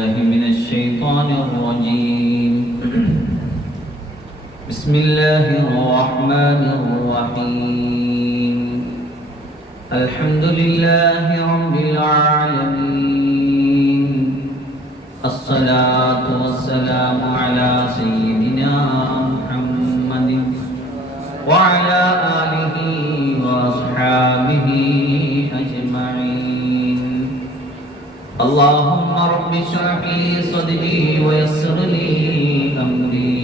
من الشيطان الرجيم. بسم الله الرحمن الرحيم. الحمد لله رب العالمين. الصلاة والسلام على سيدنا محمد وعلى آله وأصحابه أجمعين. اللهم رب اشرح لي صدري ويسر لي أمري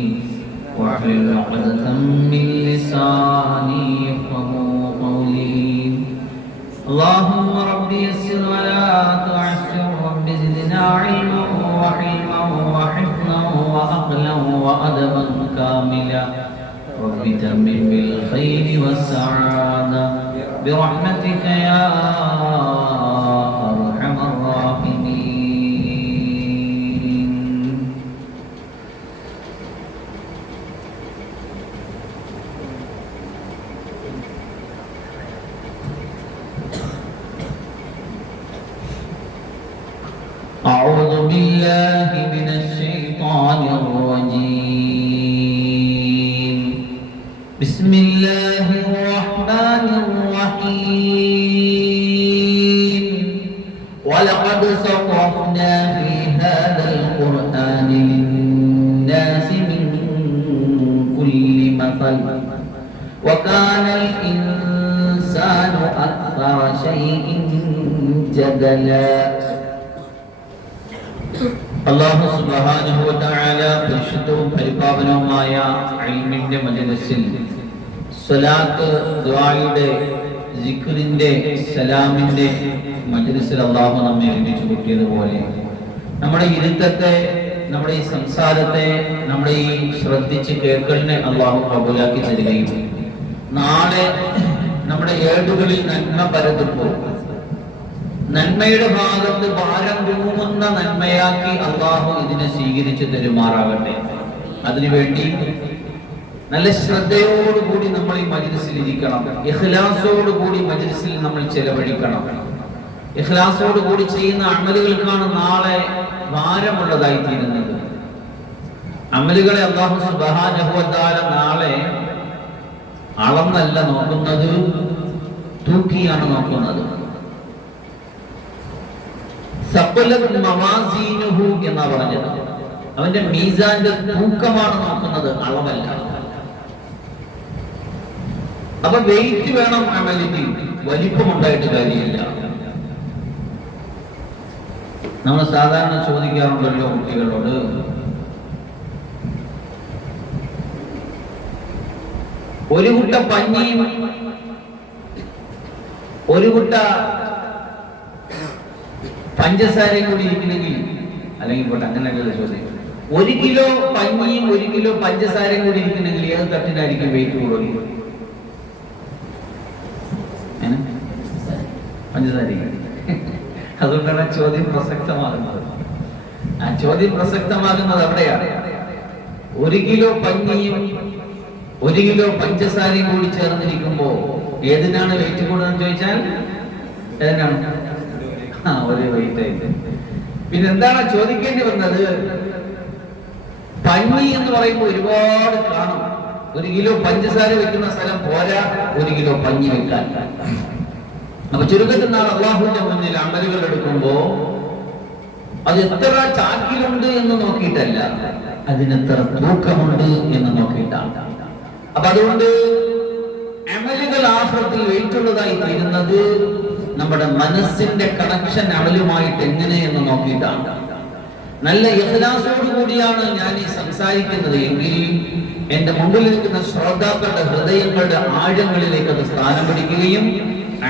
واحلل عقدة من لساني يفقهوا قولي. اللهم رب يسر ولا تعسر. رب زدنا علما وحلما وحفظا وعقلا وأدبا كاملا. رب تمم بالخير والسعادة برحمتك يا أرحم الراحمين. أعوذ بالله من الشيطان الرجيم. بسم الله الرحمن الرحيم. ولقد صرفنا في هذا القرآن للناس من كل مثل وكان الإنسان أكثر شيء جدلا. അല്ലാഹു സുബ്ഹാനഹു വ തആല പരിശുദ്ധവും പരിപാവനവുമായ ഇൽമിന്റെ മജ്‌ലിസിൽ സ്വലാത്ത് ദുആയുടെ സിക്റിന്റെ സലാമിന്റെ മജ്‌ലിസിൽ അല്ലാഹു നമ്മെ ഒരുമിച്ച് കൂട്ടിയതുപോലെ നമ്മുടെ ഇരുത്തത്തെ, നമ്മുടെ ഈ സംസാരത്തെ, നമ്മുടെ ഈ ശ്രദ്ധിച്ച് കേൾക്കലിനെ അല്ലാഹു കബൂലാക്കി തരികയും നാളെ നമ്മുടെ ഏടുകളിൽ നന്മ പരതുമ്പോൾ നന്മയുടെ ഭാഗത്ത് ഭാരം തൂങ്ങുന്ന നന്മയാക്കി അള്ളാഹു ഇതിനെ സ്വീകരിച്ചു തരുമാറാകട്ടെ. അതിനുവേണ്ടി നല്ല ശ്രദ്ധയോടുകൂടി നമ്മൾ ഈ മജ്‌ലിസിൽ ഇരിക്കണം. ഇഖ്ലാസോടുകൂടി മജ്‌ലിസിൽ നമ്മൾ ചെലവഴിക്കണം. ഇഖ്ലാസോടുകൂടി ചെയ്യുന്ന അമലുകൾക്കാണ് നാളെ ഭാരമുള്ളതായി തീരുന്നത്. അമലുകളെ അല്ലാഹു സുബ്ഹാനഹു വ തആല നാളെ അളന്നല്ല നോക്കുന്നത്, തൂക്കിയാണ് നോക്കുന്നത്. എന്നാ പറഞ്ഞത്, അവന്റെ മീസാന്റെ തൂക്കമാണ് നോക്കുന്നത്, അളവല്ല. അപ്പൊ വെയിറ്റ് വേണം അമലിന്, വലിപ്പമുണ്ടായിട്ട് കാര്യമില്ല. നമ്മൾ സാധാരണ ചോദിക്കാറുണ്ടല്ലോ കുട്ടികളോട്, ഒരു കുട്ട പഞ്ഞിയും ഒരു കുട്ട പഞ്ചസാരയും കൂടി ഇരിക്കണമെങ്കിൽ, അല്ലെങ്കിൽ പോട്ടെ അങ്ങനെയല്ല ചോദ്യം, 1 കിലോ പഞ്ഞിയും 1 കിലോ പഞ്ചസാരയും കൂടി ഇരിക്കണമെങ്കിൽ ഏത് തട്ടിനായിരിക്കും വെയിറ്റ് കൂടുതൽ? പഞ്ചസാര. അതുകൊണ്ടാണ് ചോദ്യം പ്രസക്തമാകുന്നത്. ആ ചോദ്യം പ്രസക്തമാകുന്നത് അവിടെയാണ്. 1 കിലോ പഞ്ഞിയും 1 കിലോ പഞ്ചസാരയും കൂടി ചേർന്നിരിക്കുമ്പോ ഏതിനാണ് വെയിറ്റ് കൂടുതലെന്ന് ചോദിച്ചാൽ ഏതിനാണ്? ഒരേ വെയിറ്റ് ആയിട്ട്. പിന്നെ എന്താണ് ചോദിക്കേണ്ടി വന്നത്? പഞ്ഞി എന്ന് പറയുമ്പോൾ ഒരുപാട് കാണും. 1 കിലോ പഞ്ചസാര വെക്കുന്ന സ്ഥലം പോരാ 1 കിലോ പഞ്ഞി വെക്കാൻ. അപ്പൊ ചുരുക്കത്തിൽ നാളെ അല്ലാഹുവിന്റെ മുന്നിൽ അമലുകൾ എടുക്കുമ്പോ അത് എത്ര ചാക്കിലുണ്ട് എന്ന് നോക്കിയിട്ടല്ല, അതിനെത്ര തൂക്കമുണ്ട് എന്ന് നോക്കിയിട്ടാണ്. അപ്പൊ അതുകൊണ്ട് അമലുകൾ ആഖിറത്തിൽ വെയിറ്റുള്ളതായി തീരുന്നത് നമ്മുടെ മനസ്സിന്റെ കണക്ഷൻ അമലുമായിട്ട് എങ്ങനെയെന്ന് നോക്കിയിട്ടാണ്. നല്ല ഇഖ്ലാസോട് കൂടിയാണ് ഞാൻ ഈ സംസാരിക്കുന്നത് എങ്കിൽ എന്റെ മുമ്പിൽ നിൽക്കുന്ന ശ്രോതാക്കളുടെ ഹൃദയങ്ങളുടെ ആഴങ്ങളിലേക്ക് അത് സ്ഥാനം പിടിക്കുകയും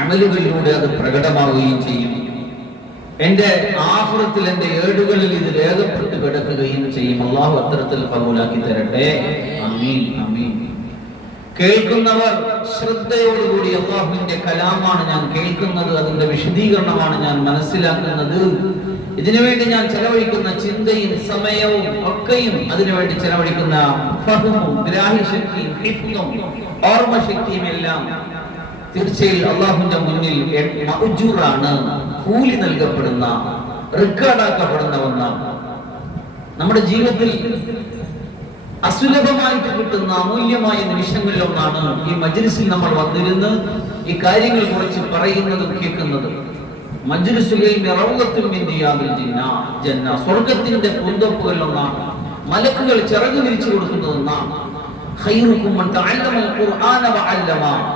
അമലുകളിലൂടെ അത് പ്രകടമാവുകയും ചെയ്യും. എന്റെ ആഖിറത്തിൽ, എന്റെ ഏടുകളിൽ ഇത് രേഖപ്പെട്ട് കിടക്കുകയും ചെയ്യും. അല്ലാഹു അത്തരത്തിൽ കബൂലാക്കി തരട്ടെ. ആമീൻ, ആമീൻ. കേൾക്കുന്നവർ ശ്രദ്ധയോടുകൂടി അല്ലാഹുവിന്റെ കലാമാണ് ഞാൻ കേൾക്കുന്നത്, അതിന്റെ വിശദീകരണമാണ് ഞാൻ മനസ്സിലാക്കുന്നത്, ഇതിനുവേണ്ടി ഞാൻ ചെലവഴിക്കുന്ന ചിന്തയും സമയവും ഒക്കെയും അതിനുവേണ്ടി ചെലവഴിക്കുന്ന ഫഹ്മും ഗ്രാഹ്യശക്തിയും ഹിഫ്ളും ഓർമ്മശക്തിയും എല്ലാം തീർച്ചയായും അല്ലാഹുവിന്റെ മുന്നിൽ മഅ്ജൂറാണ്, കൂലി നൽകപ്പെടുന്ന, റെക്കോർഡാക്കപ്പെടുന്ന ഒന്നാണ്. നമ്മുടെ ജീവിതത്തിൽ അസുലഭമായിട്ട് കിട്ടുന്ന അമൂല്യമായ നിമിഷങ്ങളിലൊന്നാണ് ഈ മജ്‌ലിസിൽ നമ്മൾ വന്നിരുന്ന് ഈ കാര്യങ്ങൾ കുറിച്ച് പറയുന്നതും കേൾക്കുന്നതും. സ്വർഗത്തിന്റെ പൂന്തോപ്പുകളിലൊന്നാണ്, മലക്കുകൾ ചിറക് വിരിച്ചു കൊടുക്കുന്നതെന്നാണ്.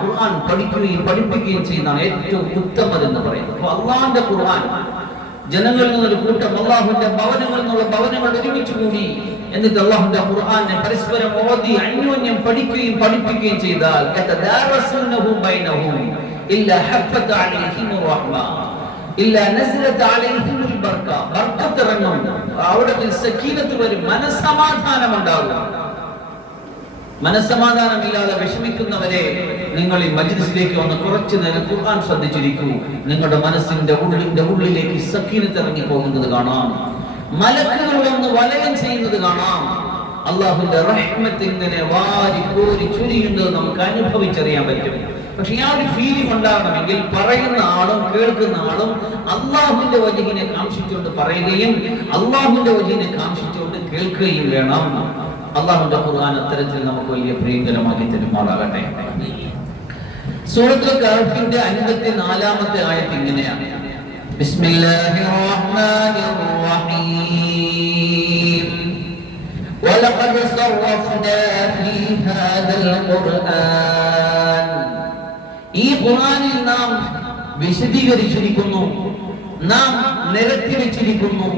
ഖുർആൻ പഠിക്കുകയും പഠിപ്പിക്കുകയും ചെയ്യുന്നതാണ് ഏറ്റവും ഉത്തമം എന്ന് പറയുന്നത്. അപ്പൊ അള്ളാഹുവിന്റെ ഖുർആൻ ജനങ്ങളിൽ നിന്നൊരു കൂട്ടം അള്ളാഹുവിന്റെ ഭവനങ്ങളിൽ നിന്നുള്ള ഭവനങ്ങൾ ഒരുമിച്ച് കൂടി എന്നിട്ട് അള്ളാഹുവിന്റെ ഖുർആനെ പരസ്പരം ഓതി അന്യോന്യം പഠിക്കുകയും പഠിപ്പിക്കുകയും ചെയ്താൽ മനസ്സമാധാനമില്ലാതെ വിഷമിക്കുന്നവരെ നിങ്ങൾ ഈ മജ്‌ലിസിലേക്ക് വന്ന് കുറച്ചു നേരം ഖുർആൻ ശ്രദ്ധിച്ചിരിക്കൂ. നിങ്ങളുടെ മനസ്സിന്റെ ഉള്ളിലേക്ക് സക്കീനത്ത് ഇറങ്ങി പോകുന്നത് കാണാം. മലക്കുകൾ വന്ന് വലയം ചെയ്യുന്നത് കാണാം. അള്ളാഹുവിന്റെ റഹ്മത്ത് ഇങ്ങനെ വാരി കോരി ചുരിയുന്നത് നമുക്ക് അനുഭവിച്ചറിയാൻ പറ്റും. പക്ഷെ ആ ഒരു ഫീലിംഗ് ഉണ്ടാകണമെങ്കിൽ പറയുന്ന ആളും കേൾക്കുന്ന ആളും അള്ളാഹുവിന്റെ വജഹിനെ കാംക്ഷിച്ചുകൊണ്ട് പറയുകയും അള്ളാഹുവിന്റെ വജഹിനെ കാംക്ഷിച്ചുകൊണ്ട് കേൾക്കുകയും വേണം. അള്ളാഹുവിന്റെ ഖുർആൻ അത്തരത്തിൽ നമുക്ക് വലിയ പ്രിയങ്കരമാക്കി തെരുമാറാകട്ടെ. സൂറത്തുൽ കഹ്ഫിന്റെ 54-ാമത്തെ ആയത്ത് ഇങ്ങനെയാണ്: ബിസ്മില്ലാഹിർ റഹ്മാനിർ റഹീം വലഖദ് സർറഫ്നാ ഫീ ഹാദൽ ഖുർആൻ. ഈ ഖുർആനിൽ നാം വിശദീകരിച്ചിരിക്കുന്നു, നാം നിരത്തി വെച്ചിരിക്കുന്നു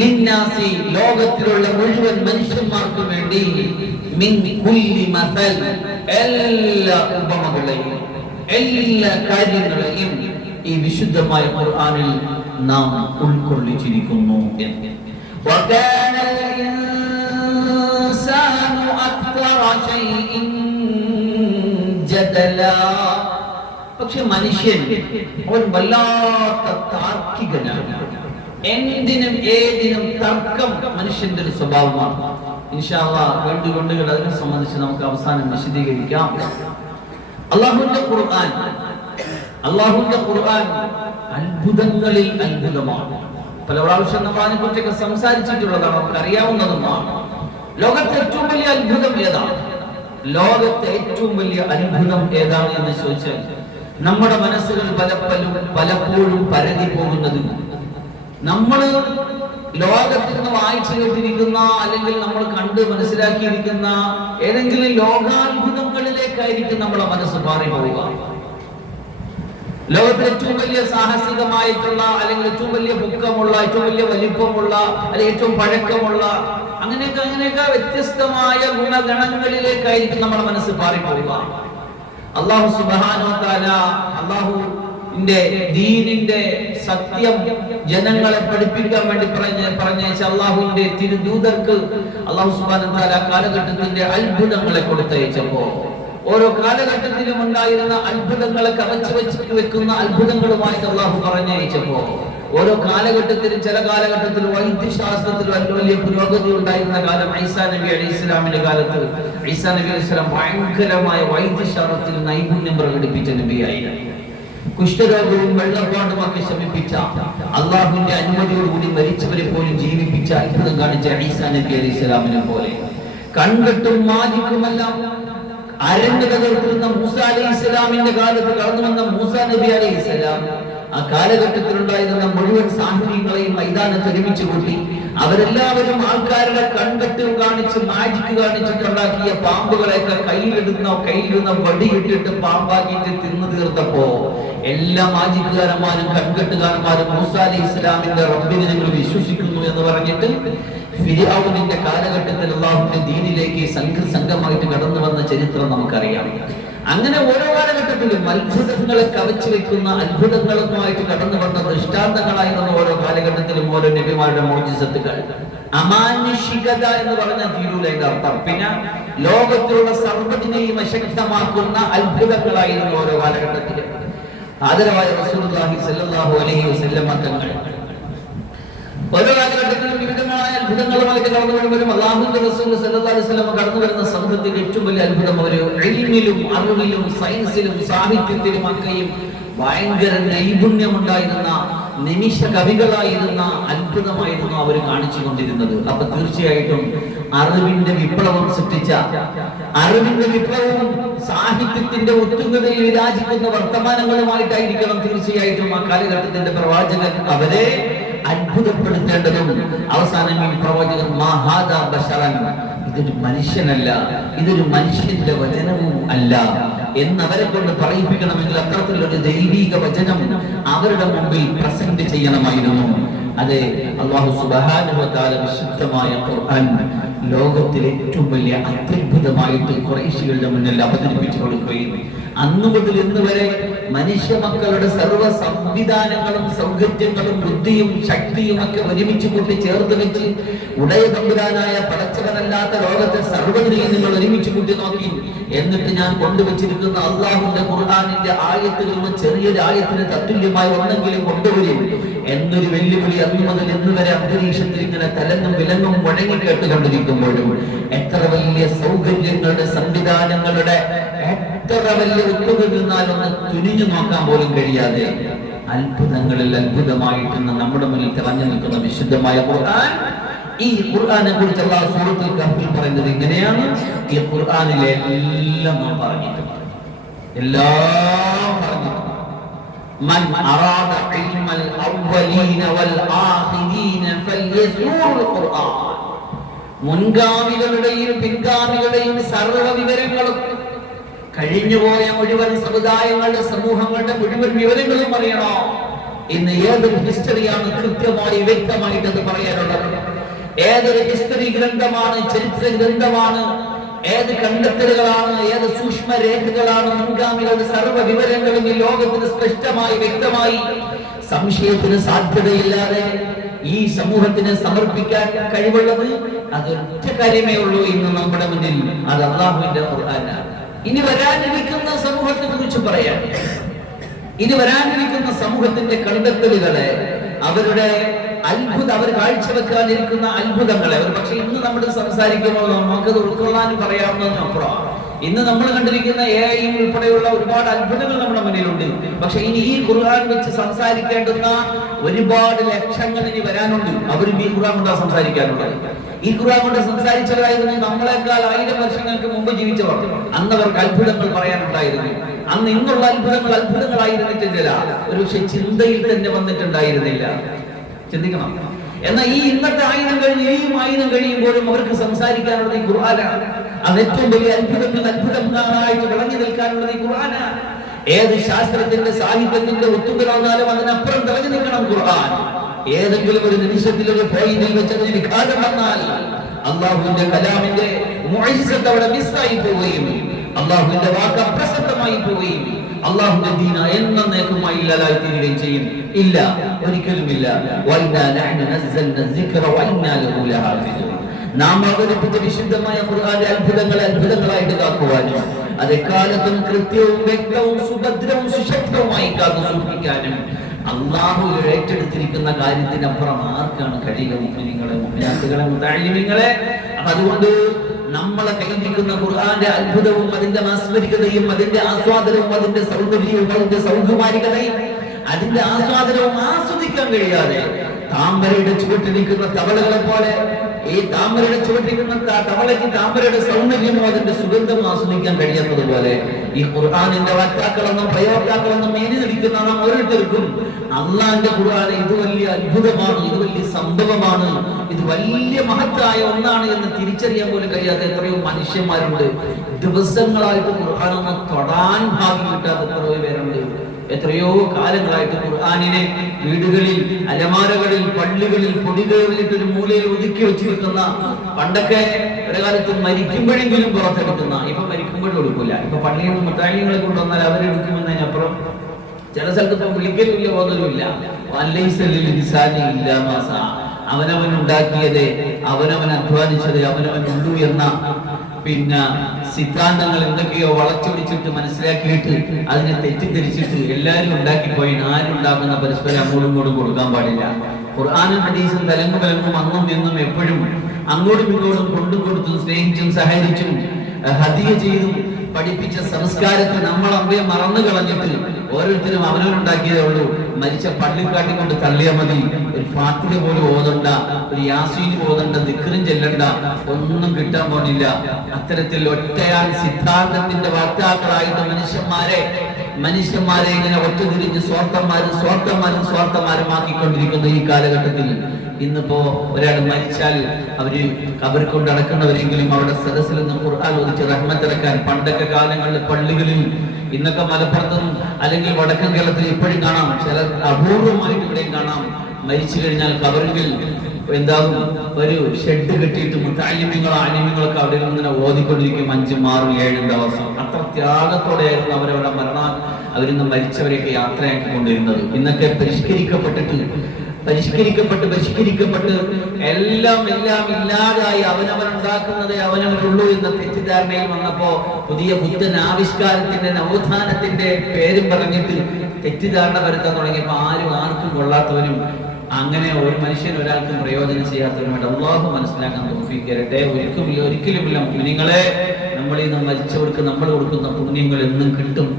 ലിന്നാസി, ലോകത്തിലുള്ള മുഴുവൻ മനുഷ്യന്മാർക്കും വേണ്ടി, മിൻ കുല്ലി മസൽ, എല്ലാ ഉപമകളെയും എല്ലാ കാര്യങ്ങളെയും ഈ വിശുദ്ധമായ ഖുർആനിൽ നാം ഉൾക്കൊള്ളിച്ചിരിക്കുന്നു. വകാനൽ ഇൻസാനു അക്തറ ശൈഇൻ ജദല. പക്ഷെ മനുഷ്യൻ അവൻ വല്ലാത്ത താർക്കികനാണ്. എന്തിനും ഏതിനും തർക്കം മനുഷ്യന്റെ ഒരു സ്വഭാവമാണ്. ഇൻഷാ അല്ലാഹ് വേണ്ടുകൊണ്ടുകൾ അതിനെ സംബന്ധിച്ച് നമുക്ക് അവസാനം വിശദീകരിക്കാം. അല്ലാഹുവിന്റെ ഖുർആൻ അത്ഭുതങ്ങളിൽ അത്ഭുതമാണ്. പല പ്രാവശ്യം നമ്മൾ അതിനെക്കുറിച്ചൊക്കെ സംസാരിച്ചിട്ടുള്ളതാണ്, നമുക്ക് അറിയാവുന്നതുമാണ്. ലോകത്തെ ഏറ്റവും വലിയ അത്ഭുതം ഏതാണ്? ലോകത്തെ ഏറ്റവും വലിയ അത്ഭുതം ഏതാണ് എന്ന് ചോദിച്ചാൽ നമ്മുടെ മനസ്സുകൾ പലപ്പോഴും പരതി പോകുന്നത്, നമ്മൾ ലോകത്തിൽ നിന്ന് വായിച്ചു കേട്ടിരിക്കുന്ന അല്ലെങ്കിൽ നമ്മൾ കണ്ട് മനസ്സിലാക്കിയിരിക്കുന്ന ഏതെങ്കിലും ലോകാത്ഭുതങ്ങളിലേക്കായിരിക്കും നമ്മുടെ മനസ്സ് പാറി പോവുക. ലോകത്തിലെ ഏറ്റവും വലിയ സാഹസികമായിട്ടുള്ള അല്ലെങ്കിൽ ഏറ്റവും വലിയ പൊക്കമുള്ള, ഏറ്റവും വലിയ വലിപ്പമുള്ള, അല്ലെങ്കിൽ ഏറ്റവും പഴക്കമുള്ള അങ്ങനെയൊക്കെ വ്യത്യസ്തമായ ഗുണഗണങ്ങളിലേക്കായിരിക്കും നമ്മുടെ മനസ്സ് പാറി പോവുക. അല്ലാഹു സുബ്ഹാനഹു വ തആല അല്ലാഹുവിന്റെ ദീനിന്റെ സത്യം ജനങ്ങളെ പഠിപ്പിക്കാൻ വേണ്ടി പറഞ്ഞയച്ച അല്ലാഹുവിന്റെ തിരുദൂതർക്ക് അല്ലാഹു സുബ്ഹാനഹു വ തആല കാലഘട്ടത്തിന്റെ അത്ഭുതങ്ങളെ കൊടുത്തയച്ചപ്പോ ഓരോ കാലഘട്ടത്തിലും ഉണ്ടായിരുന്ന അത്ഭുതങ്ങളെ കവച്ചു വെക്കുന്ന അത്ഭുതങ്ങളുമായിട്ട് അല്ലാഹു പറഞ്ഞയച്ചപ്പോ ഓരോ കാലഘട്ടത്തിലും ചില കാലഘട്ടത്തിൽ വൈദ്യശാസ്ത്രത്തിൽ വലിയ പുരോഗതി ഉണ്ടായിരുന്ന കാലം ഈസാ നബി അലൈഹിസ്സലാമിന്റെ കാലത്ത് ഈസാ നബി അലൈഹിസ്സലാം ഭയങ്കരമായ വൈദ്യശാസ്ത്രത്തിൽ നൈപുണ്യം പ്രകടിപ്പിച്ച നബിയായിരുന്നു. കുഷ്ഠരോഗവും വെള്ളപ്പാടും ഒക്കെ ശമിപ്പിച്ച, അള്ളാഹുവിന്റെ അനുമതിയോടുകൂടി മരിച്ചവരെ പോലും ജീവിപ്പിച്ച അത്ഭുതം കാണിച്ച ഈസാ നബി അലൈഹിസ്സലാമിനെ പോലെ കൺകെട്ടും മാജിക്കുമെല്ലാം അരങ്ങ് തകർത്തിരുന്ന മൂസാ അലൈഹിസ്സലാമിന്റെ കാലത്ത് കടന്നു വന്ന മൂസാ നബി അലൈഹിസ്സലാം ആ കാലഘട്ടത്തിലുണ്ടായിരുന്ന മുഴുവൻ സാഹചര്യങ്ങളെയും മൈതാനത്ത് ഒരുമിച്ച് കൂട്ടി അവരെല്ലാവരും ആൾക്കാരുടെ കൺകെട്ടും കാണിച്ച് മാജിക്ക് കാണിച്ചിട്ടുണ്ടാക്കിയ പാമ്പുകളെയൊക്കെ കയ്യിലിടുന്ന വടിയിട്ടിട്ട് പാമ്പാക്കിയിട്ട് തിന്നു തീർത്തപ്പോ എല്ലാ മാജിക്കുകാരന്മാരും കൺകെട്ടുകാരന്മാരും മൂസാ അലൈഹിസ്സലാമിന്റെ റബ്ബിനെ ഞങ്ങൾ വിശ്വസിക്കുന്നു എന്ന് പറഞ്ഞിട്ട് ഫിർഔനിന്റെ കാലഘട്ടത്തിൽ അല്ലാഹുവിന്റെ ദീനിലേക്ക് സംഘമായിട്ട് കടന്നു വന്ന ചരിത്രം നമുക്കറിയാം. അങ്ങനെ ഓരോ കാലഘട്ടത്തിലും അത്ഭുതങ്ങളെ കവച്ചു വെക്കുന്ന അത്ഭുതങ്ങളുമായിട്ട് കടന്നു വന്ന ദൃഷ്ടാന്തങ്ങളായിരുന്നു ഓരോ കാലഘട്ടത്തിലും ഓരോ നബിമാരുടെ മോചിസത്തുകൾ. അമാനുഷികത എന്ന് പറഞ്ഞാൽ തീരൂല അതിന്റെ അർത്ഥം. പിന്നെ ലോകത്തിലുള്ള സർവ്വതിനെയും അശക്തമാക്കുന്ന അത്ഭുതങ്ങളായിരുന്നു ഓരോ കാലഘട്ടത്തിലും. ആദരവായ റസൂലുള്ളാഹി സ്വല്ലല്ലാഹു അലൈഹി വസല്ലം തങ്ങൾ ഓരോ കാലഘട്ടത്തിലും വിവിധങ്ങളായ അത്ഭുതങ്ങളുമായിട്ട് കടന്നു വരുമ്പോഴും അല്ലാഹുവിന്റെ റസൂൽ സ്വല്ലല്ലാഹു അലൈഹി വസല്ലം കടന്നു വരുന്ന സമൂഹത്തിന്റെ ഏറ്റവും വലിയ അത്ഭുതം ഒരു ഇൽമിലും അറിവിലും സയൻസിലും സാഹിത്യത്തിലും ഒക്കെയും ഭയങ്കര നൈപുണ്യമുണ്ടായിരുന്ന നിമിഷ കവികളായിരുന്ന അത്ഭുതമായിരുന്നു അവർ കാണിച്ചു കൊണ്ടിരുന്നത്. അപ്പൊ തീർച്ചയായിട്ടും അറിവിന്റെ വിപ്ലവം സൃഷ്ടിച്ച, അറിവിന്റെ വിപ്ലവവും സാഹിത്യത്തിന്റെ ഉത്തുംഗതയിൽ വിരാജിക്കുന്ന വർത്തമാനങ്ങളുമായിട്ടായിരിക്കണം തീർച്ചയായിട്ടും ആ കാലഘട്ടത്തിന്റെ പ്രവാചകൻ അവരെ അത്ഭുതപ്പെടുത്തേണ്ടതും. അവസാനം ഈ പ്രവാചകൻ മഹാദാ ബശറൻ, ഇതൊരു മനുഷ്യനല്ല, ഇതൊരു മനുഷ്യന്റെ വചനവും അല്ല എന്നവരെ കൊണ്ട് പറയിപ്പിക്കണമെങ്കിൽ അത്തരത്തിലൊരു ദൈവിക വചനം അവരുടെ മുമ്പിൽ പ്രസന്റ് ചെയ്യണമായിരുന്നു. അതെ, അല്ലാഹു സുബ്ഹാനഹു വ തആല വിശുദ്ധമായ ഖുർആൻ ലോകത്തിലെ ഏറ്റവും വലിയ അത്ഭുതമായിട്ട് ഖുറൈശികളുടെ മുന്നിൽ അവതരിപ്പിച്ചു കൊടുക്കുകയും അന്നു മുതൽ ഇന്ന് വരെ മനുഷ്യ മക്കളുടെ സർവ്വ സംവിധാനങ്ങളും സൗകര്യങ്ങളും ബുദ്ധിയും ശക്തിയും ഒക്കെ ഒരുമിച്ച് കൂട്ടി ചേർത്ത് വെച്ച് ഉടയ തമ്പുരാനായ പടച്ചവനല്ലാത്ത ലോകത്തെ സർവ്വതിനെയും നിങ്ങൾ ഒരുമിച്ച് കൂട്ടി നോക്കി, എന്നിട്ട് ഞാൻ കൊണ്ടുവച്ചിരിക്കുന്ന അള്ളാഹുവിന്റെ ഖുർആനിന്റെ ആയത്തുകളിൽ ചെറിയൊരു ആയത്തിന് തത്തുല്യമായി ഒന്നെങ്കിലും കൊണ്ടുവരും എന്നൊരു വെല്ലുവിളി അന്നു മുതൽ ഇന്ന് വരെ അന്തരീക്ഷത്തിൽ ഇങ്ങനെ തലങ്ങും വിലങ്ങും മുഴങ്ങി കേട്ടുകൊണ്ടിരിക്കുമ്പോഴും എത്ര വലിയ സൗകര്യങ്ങളുടെ സംവിധാനങ്ങളുടെ എത്ര വലിയ ഒത്തുകൾ നിന്നാലൊന്ന് തുനിഞ്ഞു നോക്കാൻ പോലും കഴിയാതെ അത്ഭുതങ്ങളിൽ അത്ഭുതമായിട്ട് നമ്മുടെ മുന്നിൽ തിളങ്ങി നിൽക്കുന്ന വിശുദ്ധമായ ഖുർആൻ. ഈ ഖുർആനെ കുറിച്ച് അല്ലാഹു സൂറത്തുൽ കഹ്ഫിൽ പറയുന്നത് ഇങ്ങനെയാണ്. ഈ ഖുർആനിലെ എല്ലാം നാം പറഞ്ഞിട്ടുണ്ട്, എല്ലാം പറഞ്ഞിട്ടുണ്ട്. മൻ അറാദ ഇൽമൽ അവ്വലീന വൽ ആഖിരീന ഫൽയസൂറുൽ ഖുർആൻ. മുൻഗാമികളുടെയും പിൻഗാമികളുടെയും സർവ്വ വിവരങ്ങളും, കഴിഞ്ഞുപോയ മുഴുവൻ സമുദായങ്ങളുടെ സമൂഹങ്ങളുടെ മുഴുവൻ വിവരങ്ങളും അറിയണോ? ഇന്ന് ഏതൊരു ഹിസ്റ്ററിയാണ് കൃത്യമായി വ്യക്തമായിട്ട് അത് പറയാനുള്ളത്? ഏതൊരു ഹിസ്റ്ററി ഗ്രന്ഥമാണ്, ചരിത്ര ഗ്രന്ഥമാണ്, ഏത് കണ്ടെത്തലുകളാണ്, ഏത് സൂക്ഷ്മ രേഖകളാണ് മുൻഗാമികളുടെ സർവ്വ വിവരങ്ങളും ഈ ലോകത്തിന് സ്പഷ്ടമായി വ്യക്തമായി സംശയത്തിന് സാധ്യതയില്ലാതെ ഈ സമൂഹത്തിന് സമർപ്പിക്കാൻ കഴിവുള്ളത്? അതൊറ്റ കാര്യമേ ഉള്ളൂ ഇന്ന് നമ്മുടെ മുന്നിൽ, അത് അല്ലാഹുവിന്റെ ഖുർആനാണ്. ഇനി വരാനിരിക്കുന്ന സമൂഹത്തെ കുറിച്ച് പറയാൻ, ഇനി വരാനിരിക്കുന്ന സമൂഹത്തിന്റെ കണ്ടെത്തലുകളെ, അവരുടെ അവർ കാഴ്ചവെക്കാനിരിക്കുന്ന അത്ഭുതങ്ങളെ, അവർ പക്ഷെ ഇന്ന് നമ്മൾ സംസാരിക്കുമ്പോൾ നമുക്കത് ഉൾക്കൊള്ളാനും പറയാവുന്നതിനും അപ്പുറം ഇന്ന് നമ്മൾ കണ്ടിരിക്കുന്ന AI ഉൾപ്പെടെയുള്ള ഒരുപാട് അത്ഭുതങ്ങൾ നമ്മുടെ മുന്നിലുണ്ട്. പക്ഷെ ഇനി ഈ ഖുർആൻ വെച്ച് സംസാരിക്കേണ്ടുന്ന ഒരുപാട് ലക്ഷങ്ങൾ ഇനി വരാനുണ്ട്. അവരും ഈ ഖുർആൻ കൊണ്ടാ സംസാരിക്കാനുള്ളത്. ഈ ഖുർആൻ കൊണ്ട് സംസാരിച്ചവരായിരുന്നു നമ്മളെക്കാൾ 1000 വർഷങ്ങൾക്ക് മുമ്പ് ജീവിച്ചവർ. അന്ന് അവർക്ക് അത്ഭുതങ്ങൾ പറയാനുണ്ടായിരുന്നു. അന്ന് ഇന്നുള്ള അത്ഭുതങ്ങൾ അത്ഭുതങ്ങളായിരുന്നിട്ടില്ല, ഒരു പക്ഷെ ചിന്തയിൽ തന്നെ വന്നിട്ടുണ്ടായിരുന്നില്ല. ചിന്തിക്കണം. എന്നാൽ ഈ ഇന്നത്തെ 1000 കഴിഞ്ഞ് ഇനിയും 1000 കഴിയുമ്പോഴും അവർക്ക് സംസാരിക്കാനുള്ളത് ഈ ഖുർആനാണ്. അത് ഏറ്റവും വലിയ അത്ഭുതങ്ങളായിട്ട് വിളങ്ങി നിൽക്കാനുള്ളത് ഈ ഖുർആനാണ്. ഏത് ശാസ്ത്രത്തിന്റെ സാഹിത്യത്തിന്റെ ഒത്തുകൾ വന്നാലും അതിനപ്പുറം തിളങ്ങി നിൽക്കണം ഖുർആൻ. ഏതെങ്കിലും ഒരു നിമിഷത്തിൽ ഒരു പോയിന്റിൽ വെച്ച് അതിന് വിഘാതം വന്നാൽ അള്ളാഹുവിന്റെ കലാമിന്റെ മുഅ്ജിസത്ത് അവിടെ മിസ്സായി പോവുകയും അള്ളാഹുവിന്റെ വാക്ക് അപ്രസക്തമായി പോവുകയും അള്ളാഹുവിന്റെ ദീന എന്നേക്കുമായി ഇല്ലാതായി തീരുകയും ചെയ്യും. ഇല്ല, ഒരിക്കലും ഇല്ല. നാം അവതരിപ്പിച്ച വിശുദ്ധമായ ഖുർആന്റെ അത്ഭുതങ്ങളെ അത്ഭുതങ്ങളായിട്ട് കാക്കുവാനും അതെക്കാലത്തും കൃത്യവും വ്യക്തവും സുഭദ്രവും സുശക്തവുമായി കാത്തു സൂക്ഷിക്കാനും അള്ളാഹു ഏറ്റെടുത്തിരിക്കുന്ന കാര്യത്തിനപ്പുറം ആർക്കാണ് കഴിയുക? മുഅ്മിനീങ്ങളെ, മുഅ്മിനാത്തുകളെ, മുതഅല്ലിമീങ്ങളെ. അതുകൊണ്ട് നമ്മളെ കൈവരിക്കുന്ന ഖുർആന്റെ അത്ഭുതവും അതിന്റെ മാസ്മരികതയും അതിന്റെ ആസ്വാദനവും അതിന്റെ സൗന്ദര്യവും അതിന്റെ സൗകുമാരികതയും അതിന്റെ ആസ്വാദനവും ആസ്വദിക്കാൻ കഴിയാതെ താമരയുടെ ചുവട്ടിരിക്കുന്ന തവളകളെ പോലെ ഈ താമരയുടെ ചുവട്ടിരിക്കുന്ന തവളയ്ക്ക് താമരയുടെ സൗന്ദര്യമോ അതിന്റെ സുഗന്ധം ആസ്വദിക്കാൻ കഴിയാത്തതുപോലെ ഈ ഖുർആനിന്റെ വക്താക്കളെന്നും പ്രയോക്താക്കളെന്നും മേനി നിൽക്കുന്ന നാം ഓരോരുത്തർക്കും അള്ളാന്റെ ഖുർആൻ ഇത് വലിയ അത്ഭുതമാണ്, ഇത് വലിയ സംഭവമാണ്, ഇത് വലിയ മഹത്തായ ഒന്നാണ് എന്ന് തിരിച്ചറിയാൻ പോലും കഴിയാത്ത എത്രയോ മനുഷ്യന്മാരുണ്ട്. ദിവസങ്ങളായിട്ട് ഖുർആനൊന്ന് തൊടാൻ ഭാഗ്യം കിട്ടാത്ത എത്രയോ പേരുണ്ട്. എത്രയോ കാലങ്ങളായിട്ട് ഖുർആനിനെ വീടുകളിൽ, അലമാരകളിൽ, പള്ളികളിൽ, പൊടികളിലിട്ട് ഒരു മൂലയിൽ ഒതുക്കി വെച്ചിരിക്കുന്ന, പണ്ടൊക്കെ ഒരു കാലത്ത് മരിക്കുമ്പോഴെങ്കിലും പുറത്തെടുക്കുന്ന, ഇപ്പൊ മരിക്കുമ്പോഴും എടുക്കില്ല. ഇപ്പൊ പള്ളിയിൽ നിന്ന് മുത്താഴികളെ കൊണ്ടുവന്നാൽ അവരെടുക്കുമെന്നതിനപ്പുറം ചില സ്ഥലത്ത് ഇപ്പൊ വിളിക്കലുമില്ല, ബോധലുമില്ല. അവനവൻ ഉണ്ടാക്കിയത്, അവനവൻ അധ്വാനിച്ചത് അവനവൻ ഉള്ളൂ എന്ന സിദ്ധാന്തങ്ങൾ എന്തൊക്കെയോ വളച്ചൊടിച്ചിട്ട് മനസ്സിലാക്കിയിട്ട് അതിനെ തെറ്റിദ്ധരിച്ചിട്ട് എല്ലാരും ഉണ്ടാക്കിപ്പോയി. ആരും ഉണ്ടാക്കുന്ന പരസ്പരം അങ്ങോട്ടും ഇങ്ങോട്ടും കൊടുക്കാൻ പാടില്ല. ഖുർആനും ഹദീസും തലങ്ങും വിലങ്ങും അന്നും എന്നും എപ്പോഴും അങ്ങോട്ടും ഇങ്ങോട്ടും കൊണ്ടും കൊടുത്തും സ്നേഹിച്ചും സഹകരിച്ചും ഹദിയ ചെയ്തും പഠിപ്പിച്ച സംസ്കാരത്തെ നമ്മൾ അമ്പയെ മറന്നു കളഞ്ഞിട്ട് ഓരോരുത്തരും അവനവനുണ്ടാക്കിയതേ ഉള്ളൂ, മരിച്ച പള്ളിക്കാട്ടി കൊണ്ട് തള്ളിയാൽ മതി. ഒരു ഫാത്തിഹ പോലും ഓതണ്ട, ഒരു യാസീൻ ഓതണ്ട, ദിക്റും ചെല്ലണ്ട, ഒന്നും കിട്ടാൻ പോണില്ല. അത്തരത്തിൽ ഒറ്റയാൾ സിദ്ധാന്തത്തിന്റെ വാക്താക്കളായിട്ട് മനുഷ്യന്മാരെ ഇങ്ങനെ ഒത്തുതിരിഞ്ഞ് സ്വാർത്ഥന്മാരുമാക്കിക്കൊണ്ടിരിക്കുന്ന ഈ കാലഘട്ടത്തിൽ ഇന്നിപ്പോ ഒരാൾ മരിച്ചാൽ അവര് കബറിൽ കൊണ്ട് അടക്കുന്നവരെങ്കിലും അവിടെ സദസ്സിൽ നിന്ന് ഖുർആൻ ഓതിച്ച് റഹ്മത്തിറക്കാൻ പണ്ടൊക്കെ കാലങ്ങളിൽ പള്ളികളിൽ, ഇന്നൊക്കെ മലപ്പുറത്തും അല്ലെങ്കിൽ വടക്കൻ കേരളത്തിൽ ഇപ്പോഴും കാണാം, ചില അപൂർവമായിട്ട് ഇവിടെയും കാണാം, മരിച്ചു കഴിഞ്ഞാൽ കബറിൽ എന്താകും ഒരു ഷെഡ് കെട്ടിയിട്ട് ആലിമ്യങ്ങളൊക്കെ അവിടെ ഇങ്ങനെ ഓതിക്കൊണ്ടിരിക്കും 5, 6, 7 ദിവസം. അത്ര ത്യാഗത്തോടെയായിരുന്നു അവരിന്ന് മരിച്ചവരെയൊക്കെ യാത്രയാക്കി കൊണ്ടിരുന്നത്. ഇന്നൊക്കെ പരിഷ്കരിക്കപ്പെട്ട് എല്ലാം ഇല്ലാതായി അവനവനുണ്ടാക്കുന്നതേ അവനവനുള്ളൂ എന്ന തെറ്റിദ്ധാരണയിൽ വന്നപ്പോ പുതിയ ബുദ്ധൻ ആവിഷ്കാരത്തിന്റെ നവോത്ഥാനത്തിന്റെ പേരും പറഞ്ഞിട്ട് തെറ്റിദ്ധാരണ വരുത്താൻ തുടങ്ങിയപ്പോ ആർക്കും കൊള്ളാത്തവനും അങ്ങനെ ഒരു മനുഷ്യൻ ഒരാൾക്കും പ്രയോജനം ചെയ്യാത്തവരുമായിട്ട് അല്ലാഹു മനസ്സിലാക്കാൻ തൗഫീഖ് തരട്ടെ. ഒരിക്കലുമില്ല മുഅ്മിനീങ്ങളെ, നമ്മൾ ഇന്ന് മരിച്ചവർക്ക് നമ്മൾ കൊടുക്കുന്ന പുണ്യങ്ങൾ എന്നും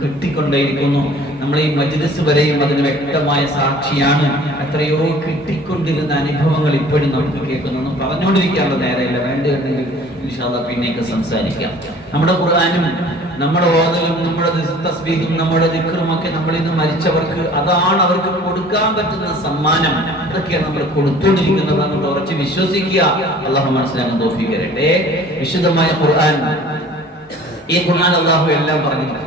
കിട്ടിക്കൊണ്ടേയിരിക്കുന്നു. നമ്മൾ ഈ മജ്‌ലിസ് വരെയും അതിന് വ്യക്തമായ സാക്ഷിയാണ്. എത്രയോ കിട്ടിക്കൊണ്ടിരുന്ന അനുഭവങ്ങൾ ഇപ്പോഴും നമുക്ക് കേൾക്കുന്നു. പറഞ്ഞുകൊണ്ടിരിക്കാനുള്ള നേരെയല്ല, വേണ്ടിയിട്ടുണ്ടെങ്കിൽ ഇൻഷാ അല്ലാഹ് പിന്നെയൊക്കെ സംസാരിക്കാം. നമ്മുടെ ഖുർആനും നമ്മുടെ ഓതലും നമ്മുടെ തസ്ബീഹും നമ്മുടെ ദിക്റും ഒക്കെ നമ്മൾ ഇന്ന് മരിച്ചവർക്ക് അതാണ് അവർക്ക് കൊടുക്കാൻ പറ്റുന്ന സമ്മാനം. അതൊക്കെയാണ് നമ്മൾ കൊടുത്തുകൊണ്ടിരിക്കുന്നത്. നമ്മൾ ഉറച്ച് വിശ്വസിക്കുക. അല്ലാഹു മനസ്സിലാക്കാൻ തൗഫീഖ് തരട്ടെ. വിശുദ്ധമായ ഖുർആൻ, ഈ ഖുർആൻ അല്ലാഹു എല്ലാം പറഞ്ഞിട്ടുണ്ട്.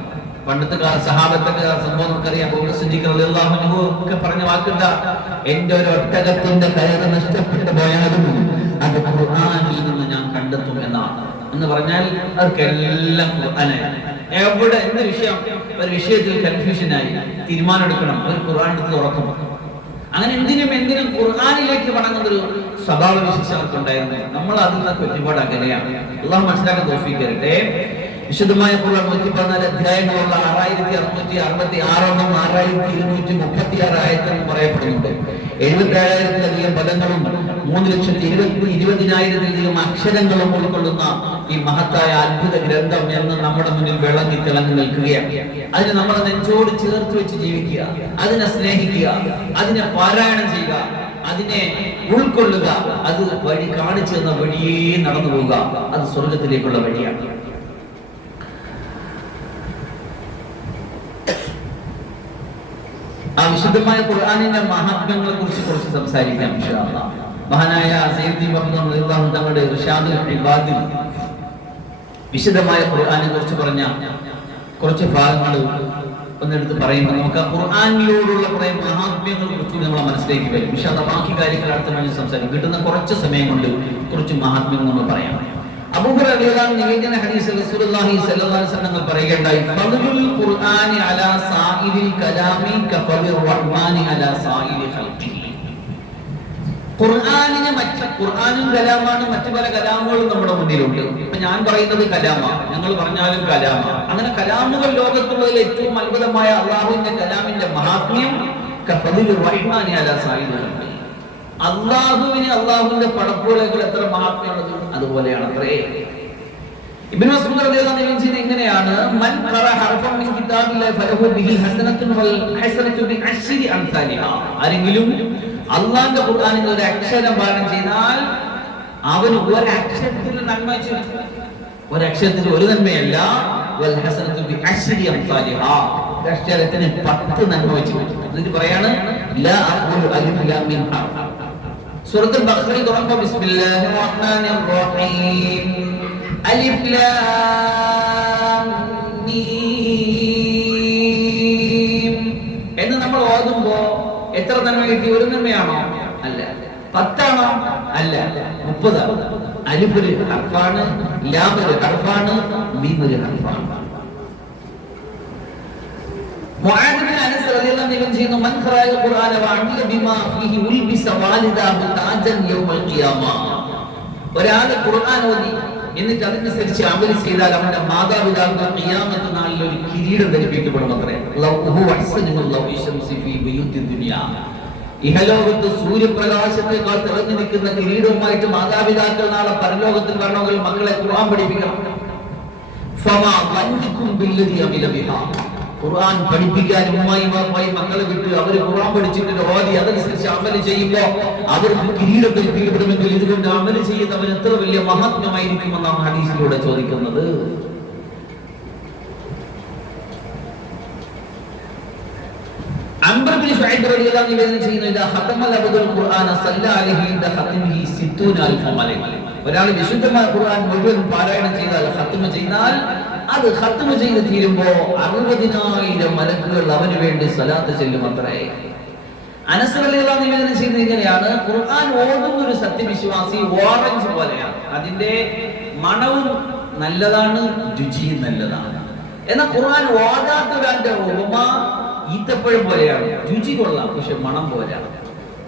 പണ്ടത്തെ കാല സഹാബത്തൊക്കെ സംഭവം നമുക്കറിയാം. അബൂബക്കർ സിദ്ദീഖ് റളിയല്ലാഹു അൻഹു ഒക്കെ പറഞ്ഞ വാക്കുണ്ട്, എന്റെ ഒരു ഒട്ടകത്തിന്റെ കയറ് നഷ്ടപ്പെട്ടു പോയാലും അത് ഖുർആനിൽ നിന്ന് ഞാൻ കണ്ടെത്തും എന്നാണ്. എന്ന് പറഞ്ഞാൽ അവർക്കെല്ലാം ഖുർആനാണ്. എവിടെ എന്ത് വിഷയം, ഒരു വിഷയത്തിൽ കൺഫ്യൂഷനായി തീരുമാനം എടുക്കണം, ഒരു ഖുർആൻ എടുത്ത് തുറക്കും. അങ്ങനെ എന്തിനും ഖുർആനിലേക്ക് മടങ്ങുന്നൊരു സ്വഭാവ വിശേഷം അവർക്കുണ്ടായിരുന്നു. നമ്മൾ അതിൽ നിന്നൊക്കെ ഒരുപാട് അകലെയാണ്. അല്ലാഹു മനസ്സിലാക്കാൻ തൗഫീഖ് തരട്ടെ. വിശുദ്ധമായ ഖുർആൻ 114 അധ്യായങ്ങളുള്ള 6666 6236 ആയത്തെന്ന് പറയപ്പെടുന്നുണ്ട്. 77,000-ലധികം പദങ്ങളും 3,20,000-ലധികം അക്ഷരങ്ങളും ഉൾക്കൊള്ളുന്ന ഈ മഹത്തായ അത്ഭുത ഗ്രന്ഥം എന്ന് നമ്മുടെ മുന്നിൽ വിളങ്ങി തിളങ്ങി നിൽക്കുകയാണ്. അതിനെ നമ്മൾ നെഞ്ചോട് ചേർത്ത് വെച്ച് ജീവിക്കുക, അതിനെ സ്നേഹിക്കുക, അതിനെ പാരായണം ചെയ്യുക, അതിനെ ഉൾക്കൊള്ളുക. അത് വഴി കാണിച്ചു തന്ന വഴിയേ നടന്നു പോവുക. അത് സ്വർഗത്തിലേക്കുള്ള വഴിയാണ്. ആ വിശുദ്ധമായ ഖുർആനിന്റെ മഹാത്മ്യങ്ങളെ കുറിച്ച് കുറച്ച് സംസാരിക്കാം ഇൻഷാ അല്ലാഹ്. മഹാനായ സയ്യിദി മുഹമ്മദ് റളിയല്ലാഹു തങ്ങളുടെ ഇർശാദുൽ ഇബാദിൽ വിശുദ്ധമായ ഖുർആനെ കുറിച്ച് പറഞ്ഞ കുറച്ച് ഭാഗങ്ങൾ ഒന്നെടുത്ത് പറയുമ്പോൾ നമുക്ക് ആ ഖുർആനിലോടുള്ള കുറെ മഹാത്മ്യങ്ങൾ കുറിച്ച് നമ്മളെ മനസ്സിലേക്ക് വരും. ഇൻഷാ അല്ലാഹ് ബാക്കി കാര്യങ്ങൾ അടുത്ത വേണ്ടി സംസാരിക്കും. കിട്ടുന്ന കുറച്ച് സമയം കൊണ്ട് കുറച്ച് മഹാത്മ്യങ്ങൾ നമ്മൾ പറയാം. അബൂ ഹുറൈറ റളിയല്ലാഹു അൻഹു നിവേദന ഹദീസിൽ റസൂലുള്ളാഹി സ്വല്ലല്ലാഹു അലൈഹി വസല്ലം പറയുകയുണ്ടായി, ഫദ്ലുൽ ഖുർആനി അലാ സായിരിൽ കലാമി കഫദിർ റഹ്മാനി അലാ സായിരി ഖൽഖിഹി. ഖുർആനും കലാമാണ്, മറ്റു പല കലാമുകളും നമ്മുടെ മുന്നിലുണ്ട്. ഇപ്പൊ ഞാൻ പറയുന്നത് കലാമാണ്, ഞങ്ങൾ പറഞ്ഞാലും കലാമാണ്. അങ്ങനെ കലാമുകൾ ലോകത്തുള്ളതിൽ ഏറ്റവും അത്ഭുതമായ അല്ലാഹുവിന്റെ കലാമിന്റെ മഹാത്മ്യം കഫദിർ റഹ്മാനി അലാ സായിരി ഖൽഖിഹി. അള്ളാഹുവിന്റെ പടപ്പുകളേക്കാൾ എത്ര മഹാത്മ്യമുള്ളത് അതുപോലെയാണ് അത്രേ. ഇബ്നു മസ്ഊദ് റളിയല്ലാഹു അൻഹു പറയുന്നത് ഇങ്ങനെയാണ്, മൻ ഖറഅ ഹർഫൻ മിൻ കിതാബില്ലാഹി ഫലഹു ബിഹി ഹസനത്തുൻ വൽ ഹസനത്തു ബി അശ്രി അംസാലിഹാ. ആരെങ്കിലും അല്ലാഹുവിന്റെ ഖുർആനിൽ ഒരു അക്ഷരം പാരായണം ചെയ്താൽ അവന് ഒരു അക്ഷരത്തിന് നന്മ ചെയ്തു. ഒരു അക്ഷരത്തിന് ഒരു നന്മയല്ല, വൽ ഹസനത്തു ബി അശ്രി അംസാലിഹാ. ഒരു അക്ഷരത്തിന് 10 നന്മ വെച്ച്. എന്നിട്ട് പറയാണ് ലാ അഖൂലു അലിഫ് ലാം മിൻ ഹർഫ്. സൂറത്തുൽ ബഖറയിൽ തുടങ്ങുമ്പോൾ ബിസ്മില്ലാഹിർ റഹ്മാനിർ റഹീം അലിഫ് ലാം മീം എന്ന് നമ്മൾ ഓതുമ്പോ എത്ര നന്മ കിട്ടി? ഒരു നന്മയാണോ? അല്ല. 10 ആണോ? അല്ല, 30. അലിഫ് ഒരു ഹർഫാണ്, ലാം ഒരു ഹർഫാണ്, മീം ഒരു ഹർഫാണ്. മുആദ് ബിൻ അനസ് റളിയല്ലാഹു അൻഹു ചെയ്യുന്നു, മൻ ഖറഅൽ ഖുർആന വഅമില ബിമാ ഫീഹി ഉൽബിസ വാലിദാഹു താജൻ യൗമൽ ഖിയാമ. ഒരാൾ ഖുർആൻ ഓതി എന്നിട്ട് അതിനനുസരിച്ച് അമൽ ചെയ്താൽ അവന്റെ മാതാപിതാക്കൾ ഖിയാമത്ത് നാളിൽ ഒരു കിരീടം ധരിപ്പിക്കപ്പെടും അത്രേ. ലൗഹു അഹ്സനു ലൗഹി ശംസി ഫീ ബിയൂത്തി ദുനിയ. ഇഹലോകത്ത് സൂര്യപ്രകാശത്തേക്കാൾ തിളങ്ങി നിൽക്കുന്ന കിരീടവുമായിട്ട് മാതാപിതാക്കൾ നാളെ പരലോകത്തിൽ വരണമെങ്കിൽ മക്കളെ ഖുർആൻ പഠിപ്പിക്കണം. ഫമാ വൻകും ബില്ലദി അമില ബിഹാ. ഖുർആൻ പഠിപ്പിക്കാൻ ഉമ്മായും ബാപ്പായും മക്കളെ വിട്ട് അവർ ഖുർആൻ പഠിച്ചിട്ട് ഓതി അതനുസരിച്ച് അമല് ചെയ്യുമ്പോൾ അവർക്ക് കിരീടം കൽപ്പിക്കപ്പെടുമെങ്കിൽ ഇതുകൊണ്ട് അമല് ചെയ്യുന്നവൻ എത്ര വലിയ മഹാത്മ്യമായിരിക്കുമെന്നാണ് ഹദീസിലൂടെ ചോദിക്കുന്നത്. അംർ ബിൻ ശുഐബ് റളിയല്ലാഹു അൻഹു നിവേദനം ചെയ്യുന്നു, ഇദാ ഖതമൽ അബ്ദുൽ ഖുർആന സല്ല അലൈഹി ഇദ ഖതമിഹി 60000 മലക്ക്. ഒരാൾ വിശുദ്ധമായ ഖുർആൻ മുഴുവൻ പാരായണം ചെയ്താൽ, ഖത്മ ചെയ്താൽ, അത് ഖത്മ ചെയ്ത് തീരുമ്പോൾ 60000 മലക്കുകൾ അവന് വേണ്ടി സ്വലാത്ത് ചൊല്ലുമത്രേ. അനസ് റളിയല്ലാഹു അൻഹു നിവേദനം ചെയ്യുന്നത് ഇങ്ങനെയാണ്, ഖുർആൻ ഓതുന്ന ഒരു സത്യവിശ്വാസി ഓറഞ്ച് പോലെയാണ്. അതിന്റെ മണവും നല്ലതാണ്, രുചിയും നല്ലതാണ്. എന്നാൽ ഖുർആൻ ഓതാത്തവന്റെ ഉപമ ഈത്തപ്പഴം പോലെയാണ്, രുചി കൊള്ളാം പക്ഷെ മണം പോലെയാണ്.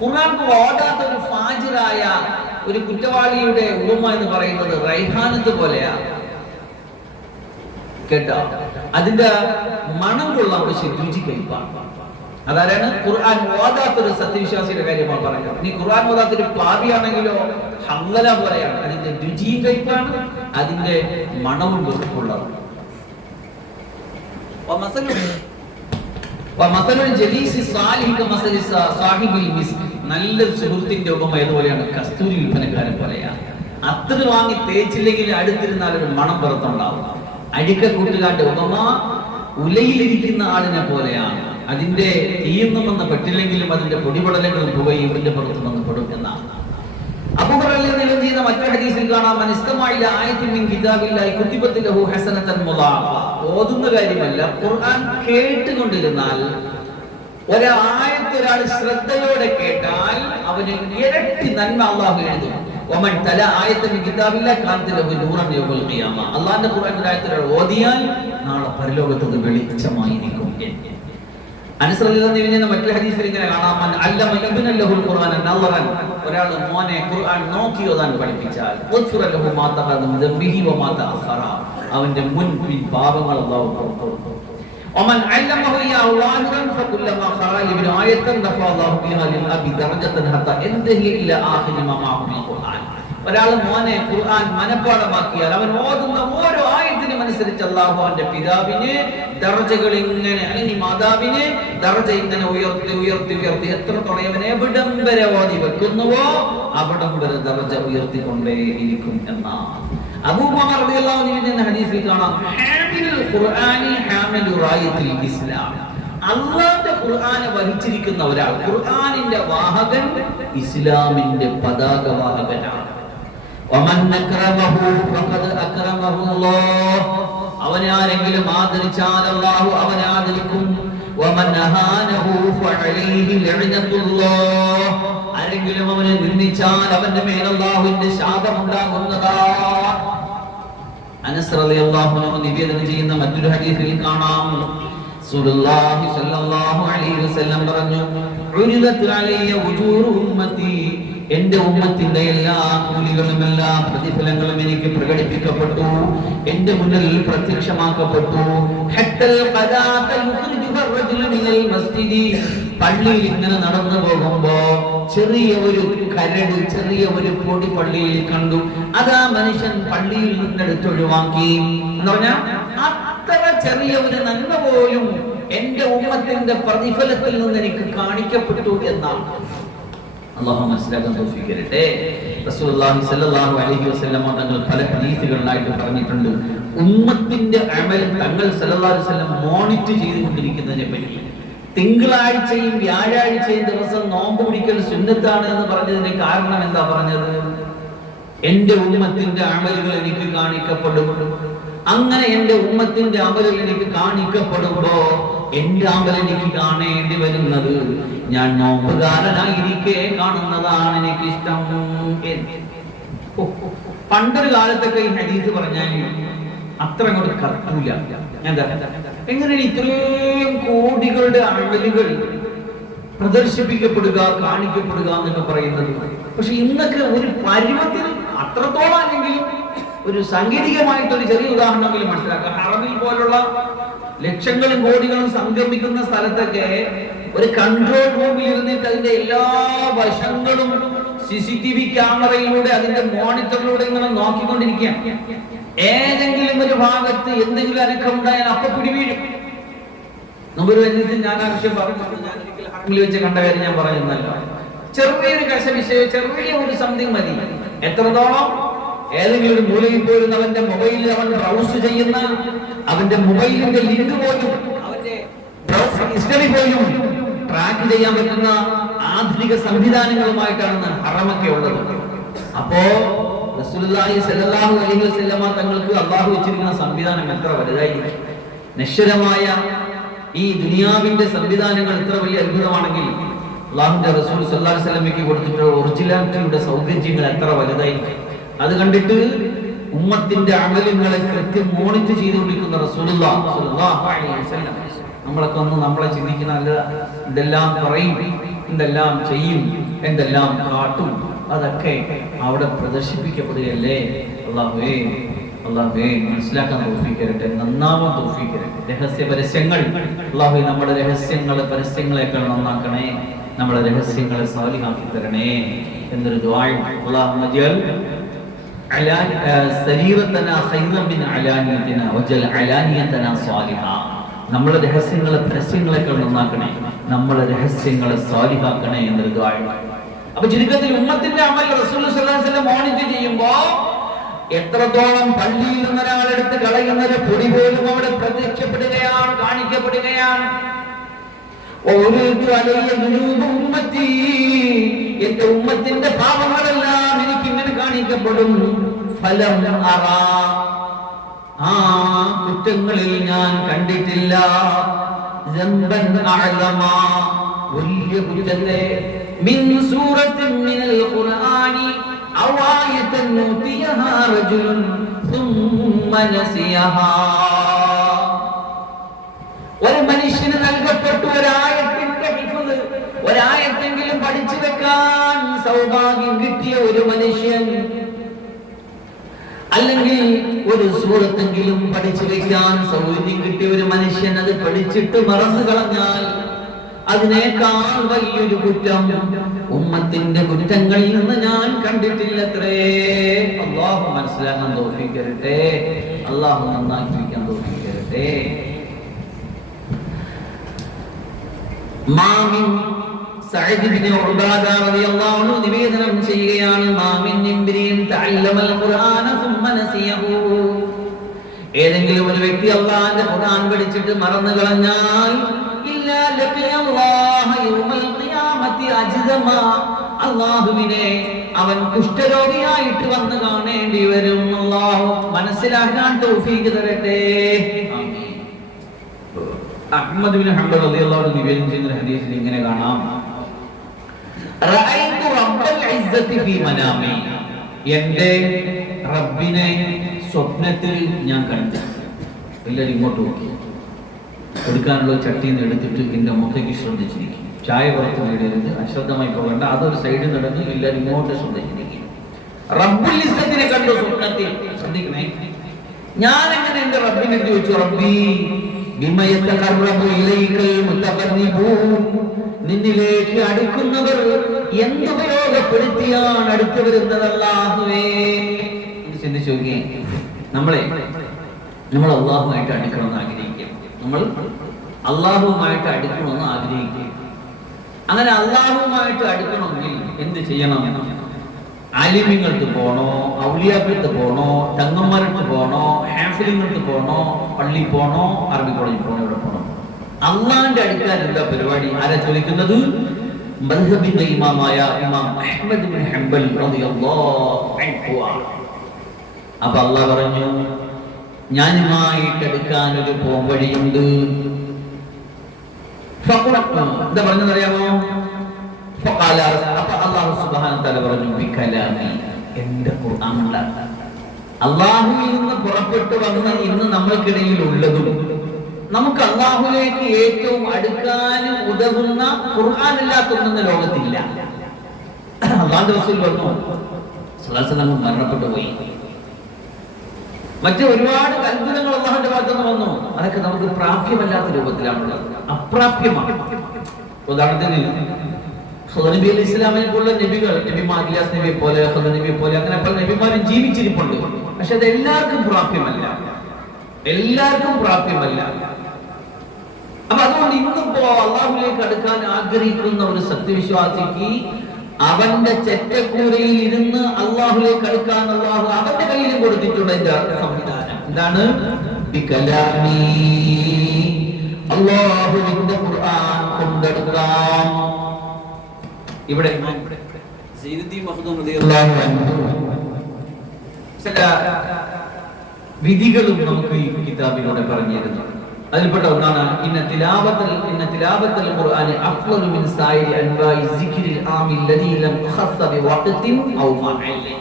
ഖുർആൻ ഓതാത്ത ഒരു ഫാജിറായ ഒരു കുറ്റവാളിയുടെ ഉപമ എന്ന് പറയുന്നത് റൈഹാനത്ത് പോലെയാണ്. കേട്ടോ, അതിന്റെ മണം കൊള്ളാം പക്ഷെ രുചി കയ്പാണ്. അതാരാണ്? ഖുർആൻ ഓതാത്തൊരു സത്യവിശ്വാസിയുടെ കാര്യമാണ് പറയുന്നത്. ഇനി ഖുർആൻ ഓതാത്തൊരു പാപിയാണെങ്കിലോ ഹംഗല പോലെയാണ്, അതിന്റെ രുചിയും കയ്പാണ്, അതിന്റെ മണവും വെറുപ്പുള്ളതാണ്. നല്ല സുഹൃത്തിന്റെ ഉപമ ഏതുപോലെയാണ്? കസ്തൂരി വിൽപ്പനക്കാരൻ പോലെയാണ്. അത്ര വാങ്ങി തേച്ചില്ലെങ്കിൽ അടുത്തിരുന്നാൽ ഒരു മണം പുറത്തുണ്ടാവും. അഴുക്ക കൂട്ടുകാരുടെ ഉപമ ഉലയിലിരിക്കുന്ന ആളിനെ പോലെയാണ്. അതിന്റെ തീയൊന്നും വന്ന് പെട്ടില്ലെങ്കിലും അതിന്റെ പൊടിപടലങ്ങളും പുകയും ഇതിന്റെ പുറത്ത് വന്ന് പെടും എന്നാണ്. അബൂ ഹുറൈറ ചെയ്യുന്ന മറ്റൊരു ഹദീസിൽ കാണാം, മനസ്തമായില ആയത്തിൻ മിൻ കിതാബില്ലാഹി കുതിബത് ലഹു ഹസനതൻ മുദാഅഫ. ഓതുന്ന കാര്യമല്ല, ഖുർആൻ കേട്ടുകൊണ്ടിരുന്നാൽ, ഒരായത്ത് ഒരാൾ ശ്രദ്ധയോടെ കേട്ടാൽ അവന് ഇരട്ടി നന്മ അല്ലാഹു എഴുതും. വമൻ തല ആയത്തിൻ മിൻ കിതാബില്ലാഹി കാനത ലഹു നൂറൻ യൗമൽ ഖിയാമ. അല്ലാഹുവിന്റെ ഖുർആനിലെ ആയത്തുകൾ ഓതിയാൽ നാളെ പരലോകത്ത് വെളിച്ചമായിരിക്കും. അനസ് റളിയല്ലാഹു അൻഹു മറ്റൊരു ഹദീസിൽ ഇങ്ങനെ കാണാം, മൻ അല്ലമ ഇബ്നൻ ലഹുൽ ഖുർആന നളറൻ. ഒരാൾ മോനെ ഖുർആൻ നോക്കി ഓതാൻ പഠിപ്പിച്ചാൽ, ഉസ്റ ലഹു മാ തഖദ്ദമ ദംബിഹി വമാ തഅഖറ. അവന്റെ മുൻപിൻ പാപങ്ങൾ അല്ലാഹു പുറത്തെടുക്കും. വമൻ അല്ലമഹു യാ വാഹിറൻ ഫകുല്ലമാ ഖറഅ ലിബിൻ ആയതൻ നഫഅ അല്ലാഹു ബിഹാ ലിൽ അബി ദറജതൻ ഹത്ത ഇൻതഹി ഇലാ ആഖിരി മാ മഅഹുൽ ഖുർആൻ. ഒരാൾ മോനെ ഖുർആൻ മനപ്പാഠമാക്കിയാൽ അവൻ ഓതുന്ന ഓരോ ആയത്തിനും അനുസരിച്ച് അല്ലാഹു അവന്റെ പിതാവിനെ ദർജകൾ ഇങ്ങനെ, അല്ലെങ്കിൽ മാതാവിനെ ദർജ ഇങ്ങനെ ഉയർത്തി ഉയർത്തി ഉയർത്തി എത്രത്തോളം അവൻ എവിടം വരെ ഓതി വെക്കുന്നുവോ അവിടം വരെ ദർജ ഉയർത്തിക്കൊണ്ടേയിരിക്കും എന്നാണ്. അബൂ ബക്കർ റളിയല്ലാഹു അൻഹു എന്ന ഹദീസിൽ കാണാം, ഹാമിലുൽ ഖുർആനി ഹാമിലു റായത്തിൽ ഇസ്ലാം. അല്ലാഹുവിന്റെ ഖുർആനെ വഹിച്ചിരിക്കുന്ന ഒരാൾ, ഖുർആനിന്റെ വാഹകൻ ഇസ്ലാമിന്റെ പതാക വാഹകനാണ്. വമൻ അക്രമഹു ഫഖദ് അക്രമഹുല്ലാഹ്. അവനെ ആരെങ്കിലും ആദരിച്ചാൽ അല്ലാഹു അവനെ ആദരിക്കും. വമൻ അഹാനഹു ഫഅലൈഹി ലഅനത്തുല്ലാഹ്. ആരെങ്കിലും അവനെ നിന്ദിച്ചാൽ അവന്റെ മേൽ അല്ലാഹുവിന്റെ ശാപം ഉണ്ടാകുന്നതാണ്. അനസ് റളിയല്ലാഹു അൻഹു നിവേദനം ചെയ്യുന്ന മറ്റൊരു ഹദീസിൽ കാണാം, റസൂലുള്ളാഹി സ്വല്ലല്ലാഹു അലൈഹി വസല്ലം പറഞ്ഞു, ഉരിദത് അലയ്യ ഉജൂറു ഉമ്മത്തി. എന്റെ ഉമ്മത്തിന്റെ എല്ലാ കൂലികളും എല്ലാ പ്രതിഫലങ്ങളും എനിക്ക് പ്രകടിപ്പിക്കപ്പെട്ടു, എന്റെ മുന്നിൽ പ്രത്യക്ഷമാക്കപ്പെട്ടു. ഹത്തൽ ഖദാത യുഖ്രിജു റജുലു മിനൽ മസ്ജിദി. പള്ളിയിൽ ഇങ്ങനെ നടന്നു പോകുമ്പോ ചെറിയ ഒരു കരട്, ചെറിയ ഒരു പൊടി പള്ളിയിൽ കണ്ടു. അതാ മനുഷ്യൻ പള്ളിയിൽ നിന്നെടുത്ത് ഒഴിവാക്കി എന്ന് പറഞ്ഞാൽ അത്ര ചെറിയ ഒരു നന്മ പോലും എന്റെ ഉമ്മത്തിന്റെ പ്രതിഫലത്തിൽ നിന്ന് എനിക്ക് കാണിക്കപ്പെട്ടു എന്നാണ്. അല്ലാഹു മനസ്സിലാക്കാൻ തൗഫീഖ് തരട്ടെ. റസൂലുള്ളാഹി സ്വല്ലല്ലാഹു അലൈഹി വസല്ലം തങ്ങൾ പല ഹദീസുകളിലായിട്ട് പറഞ്ഞിട്ടുണ്ട്, ഉമ്മത്തിന്റെ അമൽ തങ്ങൾ സ്വല്ലല്ലാഹു അലൈഹി വസല്ലം മോണിറ്റർ ചെയ്തുകൊണ്ടിരിക്കുന്നതിനെ പറ്റി. തിങ്കളാഴ്ചയും വ്യാഴാഴ്ചയും ദിവസം നോമ്പ് പിടിക്കൽ സുന്നത്താണ് എന്ന് പറഞ്ഞതിന് കാരണം എന്താ പറഞ്ഞത്? എന്റെ ഉമ്മത്തിന്റെ അമലുകൾ എനിക്ക് കാണിക്കപ്പെടും. അങ്ങനെ എന്റെ ഉമ്മത്തിന്റെ അമലുകൾ എനിക്ക് കാണിക്കപ്പെടുമ്പോ എന്റെ അമൽ എനിക്ക് കാണേണ്ടി വരുന്നത് ഞാൻ നോമ്പുകാരനായിരിക്കെ കാണുന്നതാണ് എനിക്കിഷ്ടം. പണ്ടൊരു കാലത്തൊക്കെ ഈ ഹദീസ് പറഞ്ഞാൽ അത്ര അങ്ങോട്ട് കറക്കൂല. എങ്ങനെയാണ് ഇത്രയും കോടികളുടെ അമലുകൾ പ്രദർശിപ്പിക്കപ്പെടുക, കാണിക്കപ്പെടുക എന്നൊക്കെ പറയുന്നത്? പക്ഷെ ഇന്നൊക്കെ ഒരു പരുവത്തിന് അത്രത്തോളം അല്ലെങ്കിലും ഒരു സാങ്കേതികമായിട്ടൊരു ചെറിയ ഉദാഹരണമെങ്കിലും മനസ്സിലാക്കാം. ഹറമിൽ പോലുള്ള ലക്ഷങ്ങളും കോടികളും സംഗമിക്കുന്ന സ്ഥലത്തൊക്കെ ഒരു കൺട്രോൾ റൂമിൽ ഇരുന്നിട്ട് അതിന്റെ എല്ലാ വശങ്ങളും CCTV ക്യാമറയിലൂടെ അതിന്റെ മോണിറ്ററിലൂടെ ഇങ്ങനെ നോക്കിക്കൊണ്ടിരിക്കുകയാണ്. ഏതെങ്കിലും ഒരു ഭാഗത്ത് എന്തെങ്കിലും അനക്കം ഉണ്ടായാൽ അപ്പൊ പിടിവീഴും. മുമ്പൊരു വനിതയിൽ ഞാൻ ആ വിഷയം പറഞ്ഞിട്ടുണ്ട്. ഞാൻ ഒരിക്കൽ ഹറമിൽ വെച്ച് കണ്ട കാര്യം ഞാൻ പറയുന്നല്ല. ചെറിയൊരു വിഷയം, ചെറിയ ഒരു സംതിങ് മതി. എത്രത്തോളം ഏതെങ്കിലും ഒരു മൂലയിൽ പോലും അവന്റെ മൊബൈലിൽ അവൻ ബ്രൗസ് ചെയ്യുന്ന, അവന്റെ മൊബൈലിന്റെ ലിങ്ക് പോലും, അവന്റെ ബ്രൗസ് ഹിസ്റ്ററി പോലും ട്രാക്ക് ചെയ്യാൻ പറ്റുന്ന ആധുനിക സംവിധാനങ്ങളുമായിട്ടാണ് ഹറമൊക്കെ ഉള്ളത്. അപ്പോ റസൂലുള്ളാഹി സ്വല്ലല്ലാഹു അലൈഹി വസല്ലമ തങ്ങൾക്ക് അല്ലാഹു വെച്ചിരിക്കുന്ന സംവിധാനം എത്ര വലുതായിരിക്കും. നശ്വരമായ ഈ ദുനിയാവിന്റെ സംവിധാനങ്ങൾ എത്ര വലിയ അത്ഭുതമാണെങ്കിൽ അല്ലാഹുവിന്റെ റസൂൽ സ്വല്ലല്ലാഹു അലൈഹി വസല്ലമയ്ക്ക് കൊടുത്തിട്ടുള്ള ഒറിജിനാലിറ്റിയുടെ സൗകര്യങ്ങൾ എത്ര വലുതായിരിക്കും. അത് കണ്ടിട്ട് ഉമ്മത്തിന്റെ അമലുകളെ കൃത്യം മോണിറ്റർ ചെയ്തുകൊണ്ടിരിക്കുന്ന റസൂലുള്ളാഹി സ്വല്ലല്ലാഹു അലൈഹി വസല്ലം നമ്മളൊക്കെ ഒന്ന് നമ്മളെ ചിന്തിക്കുന്ന ഇതെല്ലാം പറയും, എന്തെല്ലാം ചെയ്യും, എന്തെല്ലാം കാട്ടും, അതൊക്കെ അവിടെ പ്രദർശിപ്പിക്കപ്പെടുകയല്ലേ. അല്ലാഹുവേ മനസ്സിലാക്കാൻ തൗഫീഖ് തരട്ടെ, നന്നാവാൻ തൗഫീഖ് തരട്ടെ. രഹസ്യ പരസ്യങ്ങൾ അല്ലാഹുവേ നമ്മുടെ രഹസ്യങ്ങളെ പരസ്യങ്ങളെക്കാൾ നന്നാക്കണേ, നമ്മുടെ രഹസ്യങ്ങളെ സാലിഹാക്കി തരണേ എന്നൊരു ദുആ. അല്ലാഹുമ്മ ജഅൽ സരീറതനാ ഖൈറൻ മിൻ അലാനിയതിനാ വജൽ അലാനിയതനാ സാലിഹാ. നമ്മുടെ രഹസ്യങ്ങളെ പരസ്യങ്ങളെക്കാൾ നന്നാക്കണേ, നമ്മുടെ രഹസ്യങ്ങളെ സാലിഹാക്കണേ എന്നൊരു ദുആ. അപ്പൊ ചുരുക്കത്തിൽ ഉമ്മത്തിന്റെ അമൽ റസൂലുള്ളാഹി സ്വല്ലല്ലാഹു അലൈഹി വസല്ലം മോണിറ്റർ ചെയ്യുമ്പോ എത്രത്തോളം പള്ളിയിൽ നിന്ന് ഒരാളെടുത്ത് കളയുന്നത് പൊടി പോലും അവിടെ പ്രത്യക്ഷപ്പെടുകയാണ്, കാണിക്കപ്പെടുകയാണ്. എന്റെ ഉമ്മത്തിന്റെ പാപങ്ങളെല്ലാം എനിക്ക് ഇങ്ങനെ കാണിക്കപ്പെടും. ഫലം അറാ, ആ കുറ്റങ്ങളിൽ ഞാൻ കണ്ടിട്ടില്ല വലിയ കുറ്റത്തെ മിൻ സൂറത്തിൻ മിനൽ ഖുർആനി ഔ ആയതൻ നൂതിയഹാ റജുലുൻ സുമ്മ നസിയഹാ. ഒരു മനുഷ്യന് നൽകപ്പെട്ട ഒരായത്തിന്റെ ഹിഫ്ള്, ഒരായത്തെങ്കിലും പഠിച്ചു വെക്കാൻ സൗഭാഗ്യം കിട്ടിയ ഒരു മനുഷ്യൻ, അല്ലെങ്കിൽ ഒരു സൂറത്തെങ്കിലും പഠിച്ചു വെക്കാൻ സൗകര്യം കിട്ടിയ ഒരു മനുഷ്യൻ അത് പഠിച്ചിട്ട് മറന്നു കളഞ്ഞാൽ അതിനേക്കാൾ വലിയൊരു കുറ്റം ഉമ്മത്തിന്റെ കുറ്റങ്ങളിൽ നിന്ന് ഞാൻ കണ്ടിട്ടില്ലത്രേ. അല്ലാഹു മനസ്സിലാക്കാൻ തൗഫീഖ് തരട്ടെ, അല്ലാഹു നന്നാക്കിക്കാൻ തൗഫീഖ് തരട്ടെ. മാമിൻ സഅദ് ഇബ്നു ഉബാദ റളിയല്ലാഹു അൻഹു നിവേദനം ചെയ്യുകയാണ്, മാമിൻ ഇംബ്രിൻ തഅല്ലമൽ ഖുർആന സുമ്മ നസിയഹു. ഏതെങ്കിലും ഒരു വ്യക്തി അല്ലാഹുവിന്റെ ഖുർആൻ പഠിച്ചിട്ട് മറന്നു കളഞ്ഞാൽ ഇല്ലാ ലഖിയല്ലാഹ യൗമൽ ഖിയാമത്തി അജ്ദമ, അല്ലാഹുവിനെ അവൻ കുഷ്ഠരോഗിയായിട്ട് വന്ന് കാണേണ്ടി വരും. അല്ലാഹു മനസ്സിലാക്കാൻ തൗഫീഖ് തരട്ടെ, ആമീൻ. അഹ്മദ് ഇബ്നു ഹംബൽ റളിയല്ലാഹു അൻഹു നിവേദനം ചെയ്യുന്ന ഹദീസിൽ ഇങ്ങനെ കാണാം, റഅയ്തു റബ്ബൽ ഇസ്സത്തി ഫീ മനാമി, എൻ്റെ റബ്ബിനെ സ്വപ്നത്തിൽ ഞാൻ കണ്ടു. എല്ലാവരും ഇങ്ങോട്ട് നോക്കി, കൊടുക്കാനുള്ള ചട്ടിന്ന് എടുത്തിട്ട് എൻ്റെ മുഖയ്ക്ക് ശ്രദ്ധിച്ചിരിക്കും. ചായ പുറത്ത് വീടരുത്, അശ്രദ്ധമായി പോകണ്ട, അതൊരു സൈഡിൽ നടന്ന് എല്ലാവരും ഇങ്ങോട്ട് ശ്രദ്ധിച്ചിരിക്കും. റബ്ബുൽ ഇസ്സത്തിനെ കണ്ടു സ്വപ്നത്തിൽ. ശ്രദ്ധിക്കണേ, ഞാൻ എങ്ങനെ എൻ്റെ റബ്ബിനെ ചോദിച്ചു, റബ്ബി നിന്നിലേക്ക് അടുക്കുന്നവർ എന്തുപയോഗപ്പെടുത്തിയാണ് അടുത്തു വരുന്നത് അല്ലാഹുവേ. ചിന്തിച്ചു നോക്കിയേ, നമ്മൾ അള്ളാഹുമായിട്ട് അടുക്കണമെന്ന് ആഗ്രഹിക്കുക, നമ്മൾ അള്ളാഹുമായിട്ട് അടുക്കണമെന്ന് ആഗ്രഹിക്കുക. അങ്ങനെ അള്ളാഹുമായിട്ട് അടുക്കണമെങ്കിൽ എന്ത് ചെയ്യണം? ആലിമ്യങ്ങൾക്ക് പോണോ, ഔലിയാക്കടുത്ത് പോണോ, തങ്ങന്മാരടുത്ത് പോണോ, ഹാഫിലിങ്ങൾക്ക് പോണോ, പള്ളി പോണോ, അറബി കോളേജിൽ പോണോ, ഇവിടെ പോണോ? അള്ളാന്റെ അടുക്കാൻ എന്താ പരിപാടി? ആരാ ചോദിക്കുന്നത്? മദ്ഹബിന്റെ ഇമാമായ ഇമാം അഹ്മദ് ഇബ്നു ഹംബൽ റളിയല്ലാഹു അൻഹു. അപ്പൊ അള്ളാഹ് പറഞ്ഞു, ഞാനുമായിട്ട് അടുക്കാൻ ഒരു പോംവഴിയുണ്ട്. എന്താ പറഞ്ഞറിയാമോ? അപ്പൊ അല്ലാഹു സുബ്ഹാനഹു വ തആല പറഞ്ഞു, ബികലാമി, എന്റെ ഖുർആൻ. അല്ലാഹുവിൽ നിന്ന് പുറപ്പെട്ടു വന്ന ഇന്ന് നമ്മൾക്കിടയിൽ ഉള്ളതും നമുക്ക് അല്ലാഹുവിലേക്ക് ഏറ്റവും അടുക്കാൻ ഉതകുന്ന ഖുർആൻ അല്ലാത്തൊന്നും ലോകത്തില്ല. അല്ലാഹുവിന്റെ റസൂൽ പറഞ്ഞു സ്വല്ലല്ലാഹു അലൈഹി വസല്ലം മരണപ്പെട്ടു പോയി. മറ്റു ഒരുപാട് അത്ഭുതങ്ങൾ അല്ലാഹുവിന്റെ ഭാഗത്തുനിന്ന് വന്നു. അതൊക്കെ നമുക്ക് പ്രാപ്യമല്ലാത്ത രൂപത്തിലാണുള്ളത്, അപ്രാപ്യമാണ്. ഉദാഹരണത്തിന് നബി അലൈഹി ഇസ്ലാമിനെ പോലുള്ള നബികൾ, നബിമാർ ഇലിയാസ് നബിയെ പോലെ, നബിയെ പോലെ, അങ്ങനെ പല നബിമാരും ജീവിച്ചിരിപ്പുണ്ട്. പക്ഷെ അത് എല്ലാവർക്കും പ്രാപ്യമല്ല, എല്ലാവർക്കും പ്രാപ്യമല്ല. അപ്പൊ അതുകൊണ്ട് അതുകൊണ്ട് ഇന്നിപ്പോ അള്ളാഹുലേക്ക് അടുക്കാൻ ആഗ്രഹിക്കുന്ന ഒരു സത്യവിശ്വാസിക്ക് അവന്റെ ചെറ്റക്കൂരയിൽ ഇരുന്ന് അള്ളാഹുലേക്ക് അടുക്കാൻ അള്ളാഹു അവന്റെ കയ്യിലും കൊടുത്തിട്ടുണ്ട് എന്റെ സംവിധാനം. എന്താണ്? അള്ളാഹുവിന്റെ ഖുർആൻ കൊണ്ടെടുക്കാം. ഇവിടെ ചില വിധികളും നമുക്ക് ഈ കിതാബിലൂടെ പറഞ്ഞു തരുന്നു. അതിൽപ്പെട്ട ഒന്നാണ് ഇന്ന തിലാവത്തുൽ ഖുർആനി അഫ്ളലു മിൻ സായിരി അൻവാഇ സിക്രിൽ ആമിൽ ലദീ ലം ഖസ്സ ബിവഖ്തിൻ ഔ മഅല്ലി.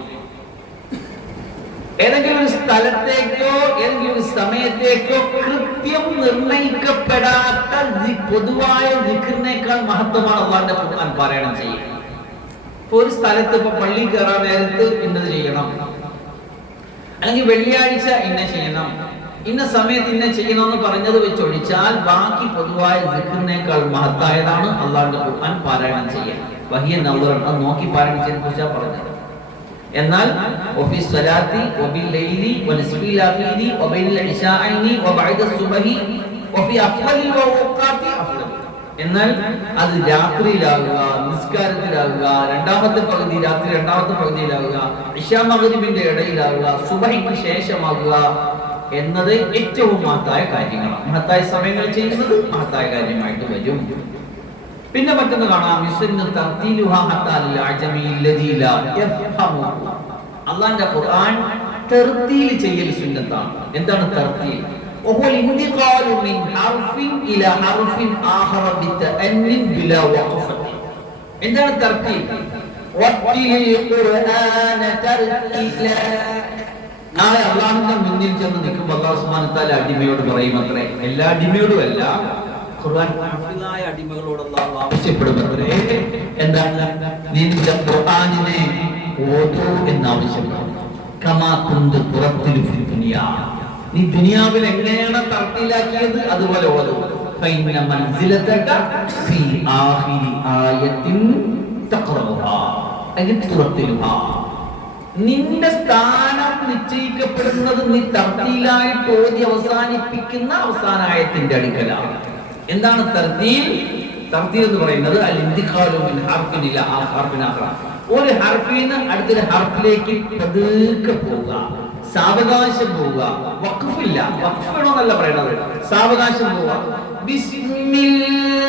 ഏതെങ്കിലും ഒരു സ്ഥലത്തേക്കോ ഏതെങ്കിലും ഒരു സമയത്തേക്കോ കൃത്യം നിർണയിക്കപ്പെടാത്ത പൊതുവായ ദിക്റിനേക്കാൾ മഹത്വമാണ് അല്ലാഹുവിന്റെ ഖുർആൻ പാരായണം ചെയ്യുക. ഇപ്പൊ ഒരു സ്ഥലത്ത് ഇപ്പൊ പള്ളി കയറാൻ നേരത്ത് ഇന്നത് ചെയ്യണം, അല്ലെങ്കിൽ വെള്ളിയാഴ്ച ഇന്ന ചെയ്യണം, ഇന്ന സമയത്ത് ഇന്ന ചെയ്യണമെന്ന് പറഞ്ഞത് വെച്ചൊഴിച്ചാൽ ബാക്കി പൊതുവായ ദിക്റിനേക്കാൾ മഹത്തായതാണ് അല്ലാഹുവിന്റെ ഖുർആൻ പാരായണം ചെയ്യുക. വഹിയ നവർ അത് നോക്കി പാരായണം ചെയ്യുന്നതിനെ കുറിച്ചാണ് പറഞ്ഞത്. എന്നാൽ വഫി സ്വലാത്തി വബിൽ ലൈലി വനസ്ഫിൽ ആഖിരി വബൈനൽ ഇശാഇനി വബഅദ സുബ്ഹി വഫി അഫ്ളലിൽ വഖാത്തി അഫ്ളൽ. എന്നാൽ അത് രാത്രിയിലാവുക, നിസ്കാരത്തിലാവുക, രണ്ടാമത്തെ പകുതി രാത്രി രണ്ടാമത്തെ പകുതിയിലാവുക, ഇശാ മഗ്രിബിന്റെ ഇടയിലാവുക, സുബ്ഹിക്ക് ശേഷമാവുക എന്നത് ഏറ്റവും മഹത്തായ കാര്യങ്ങളാണ്. മഹത്തായ സമയങ്ങൾ ചെയ്യുന്നത് മഹത്തായ കാര്യമായിട്ട് വരും. പിന്നെ മറ്റൊന്ന് കാണാം, അള്ളാന്റെ ഖുർആൻ തർത്തീൽ ചെയ്യൽ സുന്നത്താണ്. എന്താണ് തർത്തീൽ? എന്താണ് തർത്തീൽ? നാളെ അള്ളാഹുവിന്റെ മുന്നിൽ ചെന്ന് നിൽക്കുമ്പോൾ അല്ലാഹു സുബ്ഹാനഹു വ തആല അടിമയോട് പറയും അത്രേ, എല്ലാ അടിമയോടും അല്ല, ഖുർആൻ ഹാഫിളായ അടിമകളോട് അല്ലാഹു ആവശ്യപ്പെടുന്നവരെ എന്താണ്? നിന്റെ ഖുർആനിനെ ഓതൂ എന്ന് ആവശ്യപ്പെടുന്നു. കമാ കുന്തു തുറത്തിലു ഫി ദുനിയാ, നീ ദുനിയാവിൽ എങ്ങനെയാണ് തർത്തീലാക്കിയത് അതുപോലെ ഓതൂ. ഫൈന മൻസിലതക ഫി ആഖിരി ആയത്തിൻ തഖറഉഹാ അയ്യ തുറത്തിലുഹാ. നിന്റെ സ്ഥാനം നിശ്ചയിക്കപ്പെടുന്നത് നീ തർത്തീലായിട്ട് ഓതി അവസാനിപ്പിക്കുന്ന അവസാന ആയത്തിന്റെ അടുക്കലാണ്. എന്താണ് തർത്തീൽ? തർത്തീൽ എന്ന് പറയുന്നത് അൽ ഇന്തിഖാലു മിൻ ഹർഫിൻ ഇലാ ഹർഫിൻ ആഖറ, ഒരു ഹർഫിൽ നിന്ന് അടുത്തൊരു ഹർഫിലേക്ക് പതുക്കെ പോവുക, സാവകാശം പോവുക. വഖഫില്ല, വഖഫ് വേണമെന്നല്ല പറയുന്നത്, സാവകാശം പോവുക. ബിസ്മില്ലാഹിർ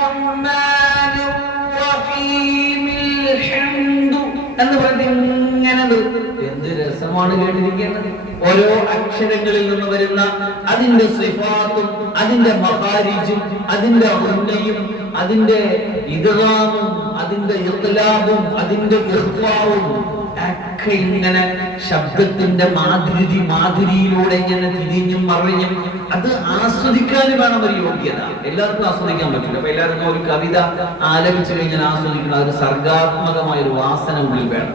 റഹ്മാനിർ റഹീമിൽ ഹംദു എന്ന് പറഞ്ഞിട്ട് ഇങ്ങനെ എന്ത് രസമാണ് കേട്ടിരിക്കുന്നത്. ഓരോ അക്ഷരങ്ങളിൽ നിന്ന് വരുന്ന അതിന്റെ സിഫാത്തും അതിന്റെ മഖാരിജും അതിന്റെ ഉന്നയും അതിന്റെ ഇദ്ഗാമും അതിന്റെ ഇഖ്ലാബും അതിന്റെ ഇഖ്ഫാവും ഒക്കെ ഇങ്ങനെ ശബ്ദത്തിന്റെ മാധുരിയിലൂടെ ഇങ്ങനെ തിരിഞ്ഞും മറിഞ്ഞും അത് ആസ്വദിക്കാൻ വേണം ഒരു യോഗ്യത. എല്ലാവർക്കും ആസ്വദിക്കാൻ പറ്റില്ല. അപ്പൊ എല്ലാവർക്കും ഒരു കവിത ആലപിച്ചു കഴിഞ്ഞാൽ ആസ്വദിക്കണം, അതൊരു സർഗാത്മകമായ ഒരു വാസന ഉള്ളിൽ വേണം.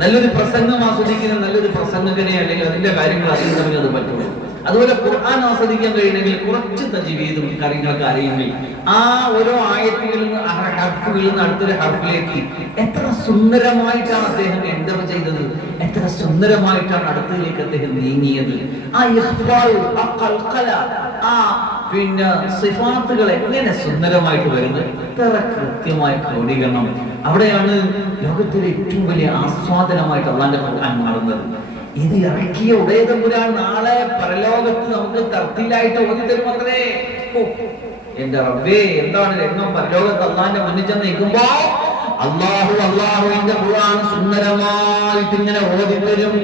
നല്ലൊരു പ്രസംഗം ആസ്വദിക്കുന്ന നല്ലൊരു പ്രസംഗകനെ അല്ലെങ്കിൽ അതിന്റെ കാര്യങ്ങൾ അറിയുന്നവന് അത് പറ്റുള്ളൂ. അതുപോലെ ഖുർആൻ ആസ്വദിക്കാൻ കഴിയണമെങ്കിൽ കുറച്ച് തജ്വീദും കാര്യങ്ങളൊക്കെ അറിയുമെങ്കിൽ ആ ഓരോ ആയത്തുകളിൽ നിന്ന് ഹർഫുകളിൽ നിന്ന് അടുത്തൊരു ഹർഫിലേക്ക് എത്ര സുന്ദരമായിട്ടാണ് അദ്ദേഹം എൻ്റർ ചെയ്തത്, എത്ര സുന്ദരമായിട്ടാണ് അടുത്തതിലേക്ക് അദ്ദേഹം നീങ്ങിയത്. ആ ഇഖ്ഫാഉ, ആ ഖൽഖല, ആ പിന്നെ സിഫാത്തുകൾ എങ്ങനെ സുന്ദരമായിട്ട് വരുന്നത്, എത്ര കൃത്യമായ ക്രോഡീകരണം. അവിടെയാണ് ലോകത്തിലെ ഏറ്റവും വലിയ ആസ്വാദനമായിട്ട് അള്ളാന്റെ ഖുർആൻ മാറുന്നത്. ഇത് ഇറക്കിയ ഉടയതമ്പുരാൻ നാളെ പരലോകത്ത് നമുക്ക് തർത്തീലായിട്ട് ഓതി തരുമത്രേ. എന്റെ റബ്ബേ, എന്താണ് രംഗം! പരലോകത്ത് അള്ളാന്റെ മുന്നിൽ ചെന്ന് നിൽക്കുമ്പോ അള്ളാഹുവിന്റെ ഖുർആൻ സുന്ദരമായിട്ട് ഇങ്ങനെ ഓതി തരും.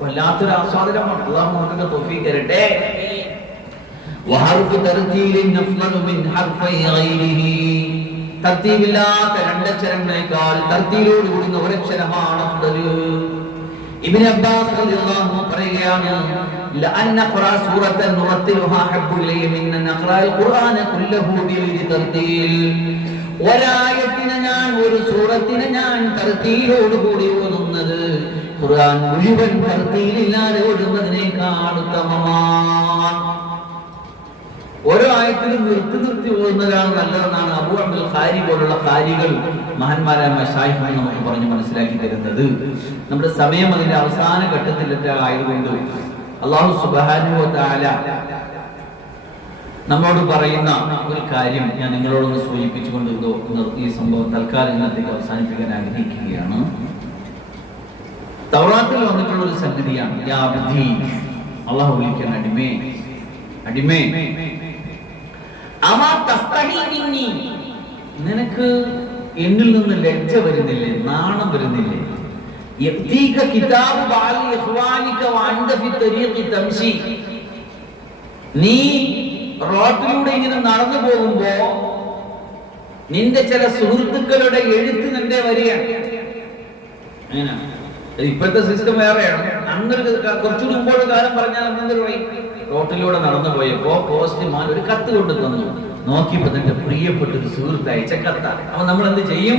വല്ലാത്തൊരു ആസ്വാദനമാണ്. അള്ളാഹു നമുക്ക് തൗഫീഖ് തരട്ടെ. വഹർഫു തർതീലിൻ അഫ്ളലു മിൻ ഹർഫൈ ഗൈരിഹി, തർത്തീലില്ലാത്ത രണ്ടക്ഷരങ്ങളേക്കാൾ തർത്തീലോട് കൂടുന്ന ഒരക്ഷരമാണ് അഫ്ളലു. ഇബ്നു അബ്ബാസ് റളിയല്ലാഹു അൻഹു പറയുകയാണ്, ലഅന്ന ഖുറാ സൂറത്തൻ നുറത്തിലുഹാ ഹബ്ബു ഇലയ്യ മിൻ അൻ അഖ്റഅൽ ഖുർആന കുല്ലഹു ബിഗൈരി തർതീൽ. ഒരായത്തിനെ ഞാൻ, ഒരു സൂറത്തിനെ ഞാൻ തർത്തീലോട് കൂടി ഓതുന്നത് ഖുർആൻ മുഴുവൻ തർത്തീലില്ലാതെ ഓതുന്നതിനേക്കാൾ ഉത്തമമാണ്. ഓരോ ആയത്തിലും നിർത്തി ഓതുന്നതാണ് നല്ലതെന്നാണ് അബൂ അബ്ദുൽ ഖാരി പോലുള്ള ഖാരികൾ മഹാന്മാരായ മശായിഖുകൾ നമുക്ക് പറഞ്ഞ് മനസ്സിലാക്കി തരുന്നത്. നമ്മുടെ സമയം അതിന്റെ അവസാന ഘട്ടത്തിലൊക്കെ ആയതുകൊണ്ട് അല്ലാഹു സുബ്ഹാനഹു വ തആല നമ്മളോട് പറയുന്ന ഒരു കാര്യം ഞാൻ നിങ്ങളോടൊന്ന് സൂചിപ്പിച്ചുകൊണ്ട് ഈ സംഭവം തൽക്കാലം ഇന്നത്തേക്ക് അവസാനിപ്പിക്കാൻ ആഗ്രഹിക്കുകയാണ്. തൗറാത്തിൽ വന്നിട്ടുള്ള ഒരു സംഗതിയാണ്, യാ അബ്ദി, അല്ലാഹു വിളിക്കാൻ അടിമേ, അടിമേ, അമാ തസ്തഹി മിന്നി, നിനക്ക് എന്നിൽ നിന്ന് ലജ്ജ വരുന്നില്ലേ, നാണം വരുന്നില്ലേ? യഅ്തീക കിതാബു ബഅലി ഇഖ്വാനിക വഅൻത ഫി തരീഖി തംശി, നീ റോഡിലൂടെ ഇങ്ങനെ നടന്നു പോകുമ്പോ നിന്റെ ചില സുഹൃത്തുക്കളുടെ എഴുത്ത് നിന്റെ വരികയാണ്. അങ്ങനെ ഇപ്പോഴത്തെ സിസ്റ്റം വേറെയാണ്. അന്നൊരു കുറച്ചു മുമ്പോട് കാലം പറഞ്ഞാൽ അന്നെന്ത് പറയും, റോട്ടിലൂടെ നടന്നു പോയപ്പോ പോസ്റ്റ്മാൻ ഒരു കത്ത് കൊണ്ട് തന്നു, നോക്കിയപ്പോ നിന്റെ പ്രിയപ്പെട്ട ഒരു സുഹൃത്ത് അയച്ച കത്ത. അപ്പൊ നമ്മൾ എന്ത് ചെയ്യും?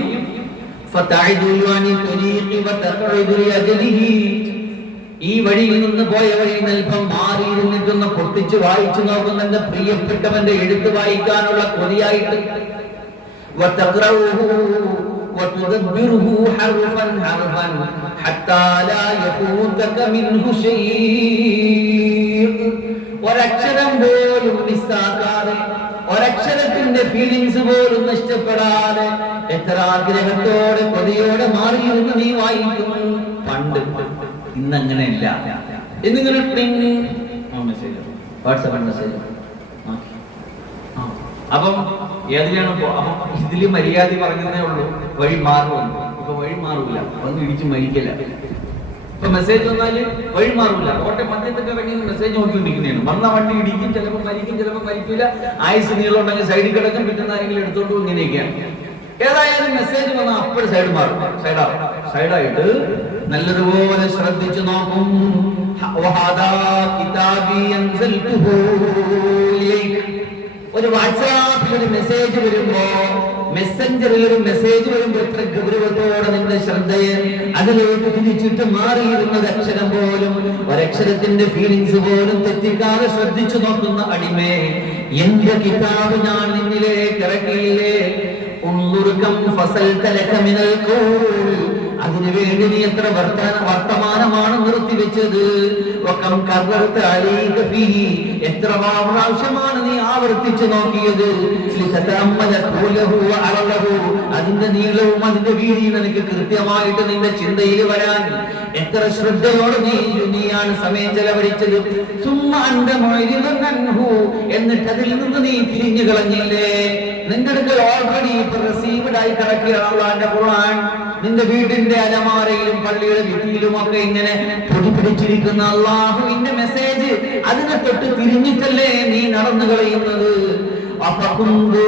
ഈ വഴിയിൽ നിന്ന് പോയ വഴി നൽപ്പം മാറിയിരുന്നിട്ടൊന്ന് പൊട്ടിച്ച് വായിച്ചു നോക്കുന്ന എന്റെ പ്രിയപ്പെട്ടവന്റെ എഴുത്ത് വായിക്കാനുള്ള കൊതിയായിട്ട് ഒരക്ഷരം പോലും മിസ്സാക്കാതെ, ഒരക്ഷരത്തിന്റെ ഫീലിങ്സ് പോലും നഷ്ടപ്പെടാതെ എത്ര ആഗ്രഹത്തോടെ കൊതിയോടെ മാറിയിരുന്ന് നീ വായിക്കും. പണ്ട്, ഇന്നങ്ങനെയല്ല. എന്നിങ്ങനെ മെസ്സേജ്, വാട്സാപ്പ് മെസ്സേജ്. അപ്പം ഏതിലാണ്? അപ്പം ഇതില് മര്യാദ പറഞ്ഞതേ ഉള്ളൂ, വഴി മാറുമല്ലോ. ഇപ്പൊ വഴി മാറൂല, ഒന്ന് ഇടിച്ച് മരിക്കല. ഇപ്പൊ മെസ്സേജ് വന്നാല് വഴി മാറൂല. ഓട്ടെ മദ്യത്തൊക്കെ ഇറങ്ങി മെസ്സേജ് നോക്കിക്കൊണ്ടിരിക്കുന്നതാണ്. വന്ന വണ്ടി ഇടിക്കും, ചിലപ്പോൾ മരിക്കും, ചിലപ്പോൾ മരിക്കില്ല. ആയുസ് നീളമുണ്ടെങ്കിൽ സൈഡിൽ കിടക്കും, പിറ്റുന്ന ആരെങ്കിലും എടുത്തോണ്ട് ഇങ്ങനെയൊക്കെയാണ്. ഏതായാലും മെസ്സേജ് വന്നാൽ അപ്പോഴും സൈഡ് മാറും, സൈഡായിട്ട് നല്ലതുപോലെ ശ്രദ്ധിച്ചു നോക്കും. ഒരു വാട്സാപ്പിൽ ഒരു മെസ്സേജ് വരുമ്പോ, മെസ്സഞ്ചറിൽ ഒരു മെസ്സേജ് വരുമ്പോ എത്ര ഗൗരവത്തോടെ നിന്റെ ശ്രദ്ധയെ അതിലേക്ക് തിരിച്ചിട്ട് മാറിയിരുന്നത് അക്ഷരം പോലും, ഒരക്ഷരത്തിന്റെ ഫീലിങ്സ് പോലും തെറ്റിക്കാതെ ശ്രദ്ധിച്ചു നോക്കുന്ന അടിമേ, എന്റെ കിതാബ് ഞാൻ നിന്നിലേക്ക് ഇറക്കിയില്ലേ, അതിനുവേണ്ടി നീ എത്ര വർത്തമാനമാണ് നിർത്തിവെച്ചത്, എത്ര പ്രാവശ്യമാണ് നീ ആവർത്തിച്ചു നോക്കിയത്, അതിന്റെ നീളവും അതിന്റെ വീതിയും എനിക്ക് കൃത്യമായിട്ട് നിന്റെ ചിന്തയിൽ വരാൻ എത്ര ശ്രദ്ധയോടെ നീയാണ് സമയം ചെലവഴിച്ചത്. എന്നിട്ട് അതിൽ നിന്ന് നീ തിരിഞ്ഞു കളഞ്ഞില്ലേ? നിന്റെ അടുക്കൽ ഓൾറെഡി റിസീവ്ഡ് ആയി കിടക്കുകയാണ് അല്ലാഹുവിന്റെ ഖുർആൻ. നിന്റെ വീടിന്റെ അലമാരയിലും പള്ളിയുടെ ഭിത്തിയിലും ഒക്കെ ഇങ്ങനെ പൊടി പിടിച്ചിരിക്കുന്ന അല്ലാഹുവിന്റെ മെസ്സേജ്, അതിനെ തൊട്ട് തിരിഞ്ഞിട്ടല്ലേ നീ നടന്നു കളയുന്നത്? അഫകുന്തു,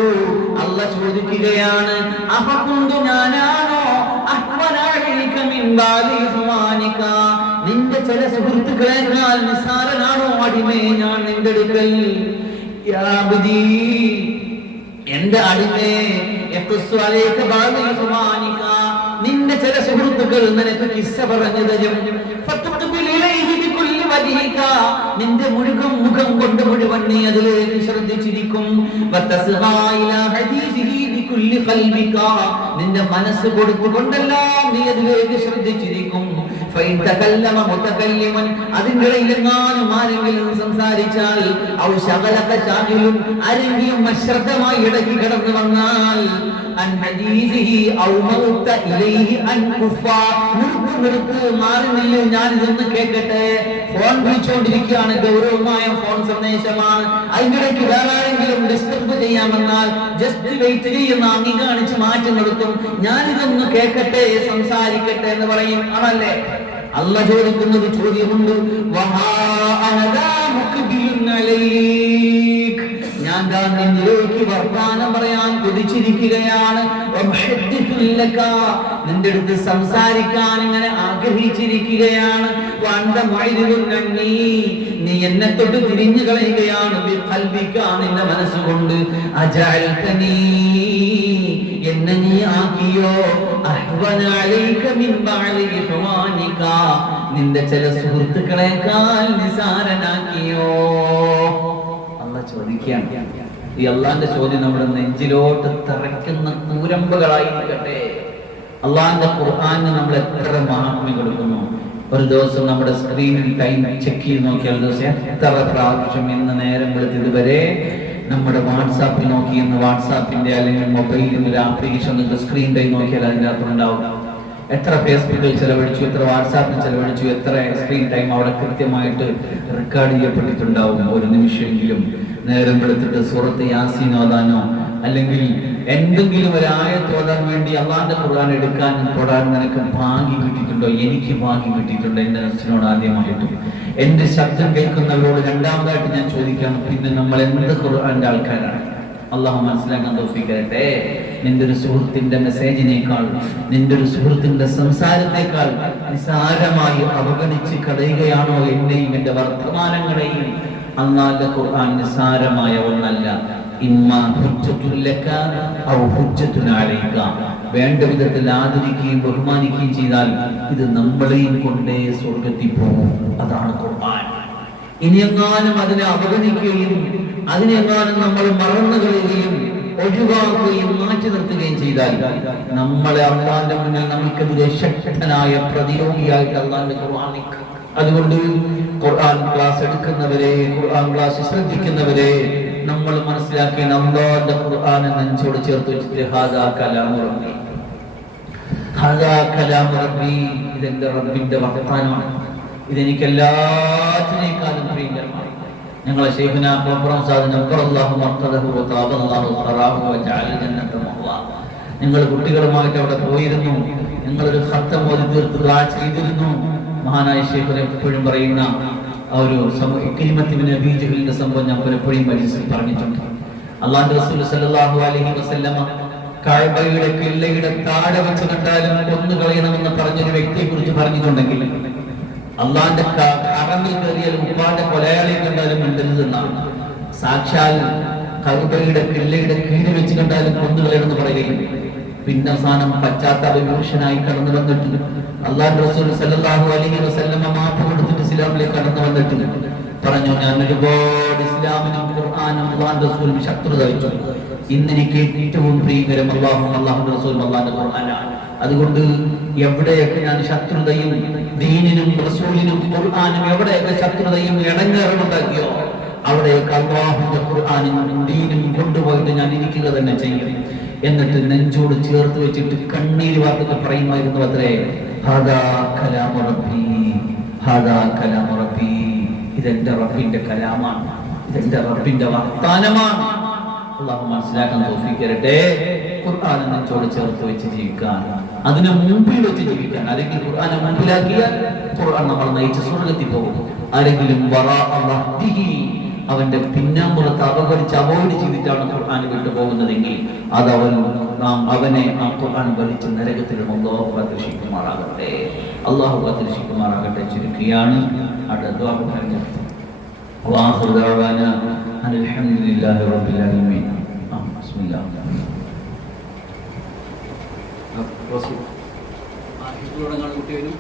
അല്ലാഹ് ചോദിക്കുകയാണ്, അഫകുന്തു, ഞാനാണോ അഹ്വനഅലൈക മിൻ ബാദി ഇഖ്വാനിക, നിന്റെ ചില സുഹൃത്തുക്കളെക്കാൾ നിസാരനാണോ അടിമേ ഞാൻ നിന്റെ അടുക്കൽ? യാ അബ്ദി, എന്റെ അടിമേ, നിന്റെ ചില സുഹൃത്തുക്കൾ നിനക്ക് കിസ്സ പറഞ്ഞു തരും. നിന്റെ മുഴുവൻ മുഖം കൊണ്ട് മുഴുവൻ നീ അതിലേക്ക് ശ്രദ്ധിച്ചിരിക്കും. നിന്റെ മനസ്സ് കൊടുത്തുകൊണ്ടെല്ലാം നീ അതിലേക്ക് ശ്രദ്ധിച്ചിരിക്കും. അതിന്റെ ഇടയിലെങ്ങാനും ആരെങ്കിലും സംസാരിച്ചാൽ, ആരെങ്കിലും അശ്രദ്ധമായി ഇടയ്ക്ക് കടന്നു വന്നാൽ, ഞാൻ ഇതൊന്ന് കേൾക്കട്ടെ, ഫോൺ വിളിച്ചുകൊണ്ടിരിക്കുകയാണ്, ഗൗരവമായ ഫോൺ സന്ദേശമാണ്, അതിന്റെ ഇടയ്ക്ക് വേറെ ആരെങ്കിലും ഡിസ്റ്റർബ് ചെയ്യാമെന്നാൽ ജസ്റ്റ് വെയിറ്റ് ചെയ്യുന്ന അങ്ങി കാണിച്ച് മാറ്റി നിർത്തും. ഞാനിതൊന്ന് കേൾക്കട്ടെ, സംസാരിക്കട്ടെ എന്ന് പറയും. ആണല്ലേ? അല്ലാഹ് ചോദിക്കുന്നൊരു ചോദ്യമുണ്ട്, ഞാൻ നിന്നിലേക്ക് വർത്താനം പറയാൻ കൊതിച്ചിരിക്കുകയാണ്, നിന്റെ അടുത്ത് സംസാരിക്കാൻ ഇങ്ങനെ ആഗ്രഹിച്ചിരിക്കുകയാണ്. നീ എന്നെ തൊട്ട് തിരിഞ്ഞു കളയുകയാണ്, നിന്റെ മനസ്സുകൊണ്ട്. എന്നെ നീ ആക്കിയോ നിന്റെ ചില സുഹൃത്തുക്കളെക്കാൾ നിസാരനാക്കിയോ? അല്ലാഹ് ചോദിക്കുകയാണ്. ഈ അള്ളാന്റെ ചോദ്യം നമ്മുടെ നെഞ്ചിലോട്ട് തറയ്ക്കുന്ന കൂരമ്പുകളായിരിക്കട്ടെ. അള്ളാന്റെ ഖുർആന് നമ്മൾ എത്ര മഹാത്മ്യം കൊടുക്കുന്നു. ഒരു ദിവസം നമ്മുടെ സ്ക്രീനിൽ ടൈം ചെക്ക് ചെയ്ത് നോക്കിയാൽ ദിവസം എത്ര പ്രാവശ്യം ഇന്ന് നേരം വെളുത്ത് ഇതുവരെ നമ്മുടെ വാട്സാപ്പിൽ നോക്കിയെന്ന് വാട്സാപ്പിന്റെ അല്ലെങ്കിൽ മൊബൈലിൽ ഒരു ആപ്ലിക്കേഷൻ സ്ക്രീൻ ടൈം നോക്കിയാൽ അതിൻ്റെ അകത്തുണ്ടാവും. എത്ര ഫേസ്ബുക്കിൽ ചെലവഴിച്ചു, എത്ര വാട്സാപ്പിൽ ചെലവഴിച്ചു, എത്ര സ്ക്രീൻ ടൈം അവിടെ കൃത്യമായിട്ട് റെക്കോർഡ് ചെയ്യപ്പെട്ടിട്ടുണ്ടാവും. ഒരു നിമിഷമെങ്കിലും നേരം എടുത്തിട്ട് സൂറത്ത് യാസീൻ ഓതാനോ അല്ലെങ്കിൽ എന്തെങ്കിലും ഒരു ആയത്ത് ഓതാൻ വേണ്ടി അള്ളാന്റെ ഖുർആൻ എടുക്കാനും തൊടാനും നിനക്ക് ഭാഗ്യം കിട്ടിയിട്ടുണ്ടോ? എനിക്ക് ഭാഗ്യം കിട്ടിയിട്ടുണ്ട്. എന്റെ നഫ്സിനോട് ആദ്യമായിട്ടും എന്റെ ശബ്ദം കേൾക്കുന്നവരോട് രണ്ടാമതായിട്ട് ഞാൻ ചോദിക്കണം, പിന്നെ നമ്മൾ എന്ത് ഖുർആന്റെ ആൾക്കാരാണ്? അള്ളാഹു മനസ്സിലാക്കാൻ തൗഫീഖ് തരട്ടെ. നിന്റെ ഒരു സുഹൃത്തിന്റെ മെസ്സേജിനേക്കാൾ, നിന്റെ ഒരു സുഹൃത്തിന്റെ സംസാരത്തെക്കാൾ നിസാരമായി അവഗണിച്ച് കളയുകയാണോ എന്നെയും എന്റെ വർത്തമാനങ്ങളെയും? അല്ലാഹുവിന്റെ ഖുർആൻ നിസാരമായ ഒന്നല്ല. ഇമ്മാ ഹുജ്ജത്തുൻ ലക ഔ ഹുജ്ജത്തുൻ അലൈക. വേണ്ട വിധത്തിൽ ആദരിക്കുകയും ബഹുമാനിക്കുകയും ചെയ്താൽ ഇത് നമ്മളെയും കൊണ്ടേ സ്വർഗ്ഗത്തിൽ പോകും. അതാണ് ഖുർആൻ. ഇനിയെങ്ങാനും അതിനെ അവഗണിക്കുകയും അതിനെങ്ങാനും നമ്മൾ മറന്നു കളയുകയും ഒഴിവാക്കുകയും മാറ്റി നിർത്തുകയും ചെയ്താൽ നമ്മളെ അള്ളാന്റെ മുന്നിൽ നമുക്കെതിരെ ശക്തനായ പ്രതിയോഗിയായിട്ട് അള്ളാന്റെ ഖുർആൻ നിൽക്കും. അതുകൊണ്ട് ഖുർആൻ ക്ലാസ് എടുക്കുന്നവരെ, ഖുർആൻ ക്ലാസ് ശ്രദ്ധിക്കുന്നവരെ നമ്മൾ മനസ്സിലാക്കിയ അള്ളാന്റെ ഖുർആനെ നെഞ്ചോട് ചേർത്ത് വെച്ചിട്ട് ഹാദാ കലാമു റബ്ബി, ഹാദാ കലാമു റബ്ബി, ഇതെന്റെ റബ്ബിന്റെ വർത്തമാനമാണ്. ഇതെനിക്ക് എല്ലാത്തിനേക്കാളും പ്രിയങ്കരമാണ്. ഞങ്ങളെ ശൈഖുനാ പ്രോഗ്രാം സാധനം നിങ്ങൾ കുട്ടികളുമായിട്ട് അവിടെ പോയിരുന്നു, നിങ്ങളൊരു ഖത്തം ഓതി തീർത്ത് ദുആ ചെയ്തിരുന്നു. മഹാനായ ശൈഖുന എപ്പോഴും പറയുന്ന ഒരു ഇക്രിമത്തിന് അബീ ജഹലിന്റെ സംഭവം ഞാൻ പലപ്പോഴും മജ്‌ലിസിൽ പറഞ്ഞിട്ടുണ്ട്. അല്ലാഹുവിന്റെ റസൂൽ സല്ലല്ലാഹു അലൈഹി വസല്ലമ കഅബയുടെ കില്ലയുടെ താഴെ വെച്ച് കണ്ടാലും കൊന്നു കളയണമെന്ന് പറഞ്ഞൊരു വ്യക്തിയെ കുറിച്ച് പറഞ്ഞിട്ടുണ്ടെങ്കിൽ അള്ളാന്റെ ഹറമിൽ കയറിയാലും ഉപ്പാന്റെ കൊലയാളിയെ കണ്ടാലും മിണ്ടരുതെന്നാണ്. സാക്ഷാൽ കഅബയുടെ കില്ലയുടെ കീഴിൽ വെച്ച് കണ്ടാലും കൊന്നുകളയണമെന്ന് പറയുകയും പിന്നെ അവസാനം പശ്ചാത്താപവിമർശനായി കടന്നു വന്നിട്ട് അള്ളാഹുവിന്റെ റസൂൽ സല്ലല്ലാഹു അലൈഹി വസല്ലമ മാപ്പ് കൊടുത്തിട്ട് ഇസ്ലാമിലേക്ക് കടന്നു വന്നിട്ട് പറഞ്ഞു, ഞാൻ ഒരുപാട് ഇസ്ലാമിനും ഖുർആനും അള്ളാഹുവിന്റെ റസൂലും ശത്രുത വെച്ചു. ഇന്നെനിക്ക് ഏറ്റവും പ്രിയങ്കരം അള്ളാഹുവിന്റെ റസൂലും അള്ളാഹുവിന്റെ ഖുർആനാണ്. അതുകൊണ്ട് എവിടെയൊക്കെ ഞാൻ ശത്രുതയും ദീനിനും റസൂലിനും ഖുർആനും എവിടെയൊക്കെ ശത്രുതയും ഇടങ്ങേറുണ്ടാക്കിയോ അവിടെയൊക്കെ അല്ലാഹുവിന്റെ ഖുർആനും ദീനും കൊണ്ടുപോയിട്ട് ഞാൻ ഇരിക്കുക തന്നെ ചെയ്യും. എന്നിട്ട് നെഞ്ചോട് ചേർത്ത് വെച്ചിട്ട് കണ്ണീര് വാർത്തിട്ട് പറയുമായിരുന്നു അത്രേ, ഹാദാ കലാമു റബ്ബി, ഹാദാ കലാമു റബ്ബി, ഇതെന്റെ റബ്ബിന്റെ കലാമാണ്, ഇതെന്റെ റബ്ബിന്റെ വർത്താനമാണ്. അല്ലാഹു മനസ്സിലാക്കാൻ തൗഫീഖ് തരട്ടെ. ഖുർആൻ നെഞ്ചോട് ചേർത്ത് വെച്ച് ജീവിക്കാൻ, അതിനെ മുമ്പിൽ വെച്ച് ജീവിക്കാൻ. ആരെങ്കിലും ഖുർആനെ മുമ്പിലാക്കിയാൽ ഖുർആൻ നമ്മൾ നയിച്ച് സ്വർഗ്ഗത്തിൽ പോകും. ആരെങ്കിലും അവന്റെ പിന്നാമ്പുറത്ത് അവഗണിച്ച് അവോയ്ഡ് ചെയ്തിട്ടാണ് ഖുർആൻ വിട്ടു പോകുന്നതെങ്കിൽ അത് അവനെ ആ ഖുർആൻ വലിച്ച് നരകത്തിലും അല്ലാഹു കാത്തുരക്ഷിക്കുമാറാകട്ടെ. അല്ലാഹു കാത്തുരക്ഷിക്കുമാറാകട്ടെ. ചുരുക്കിയാണ് അവിടെ ദുആ പറഞ്ഞത്. വാഖിറു ദഅവാനാ അൽഹംദുലില്ലാഹി റബ്ബിൽ ആലമീൻ. ബിസ്മില്ലാഹ്. കുട്ടി വരും.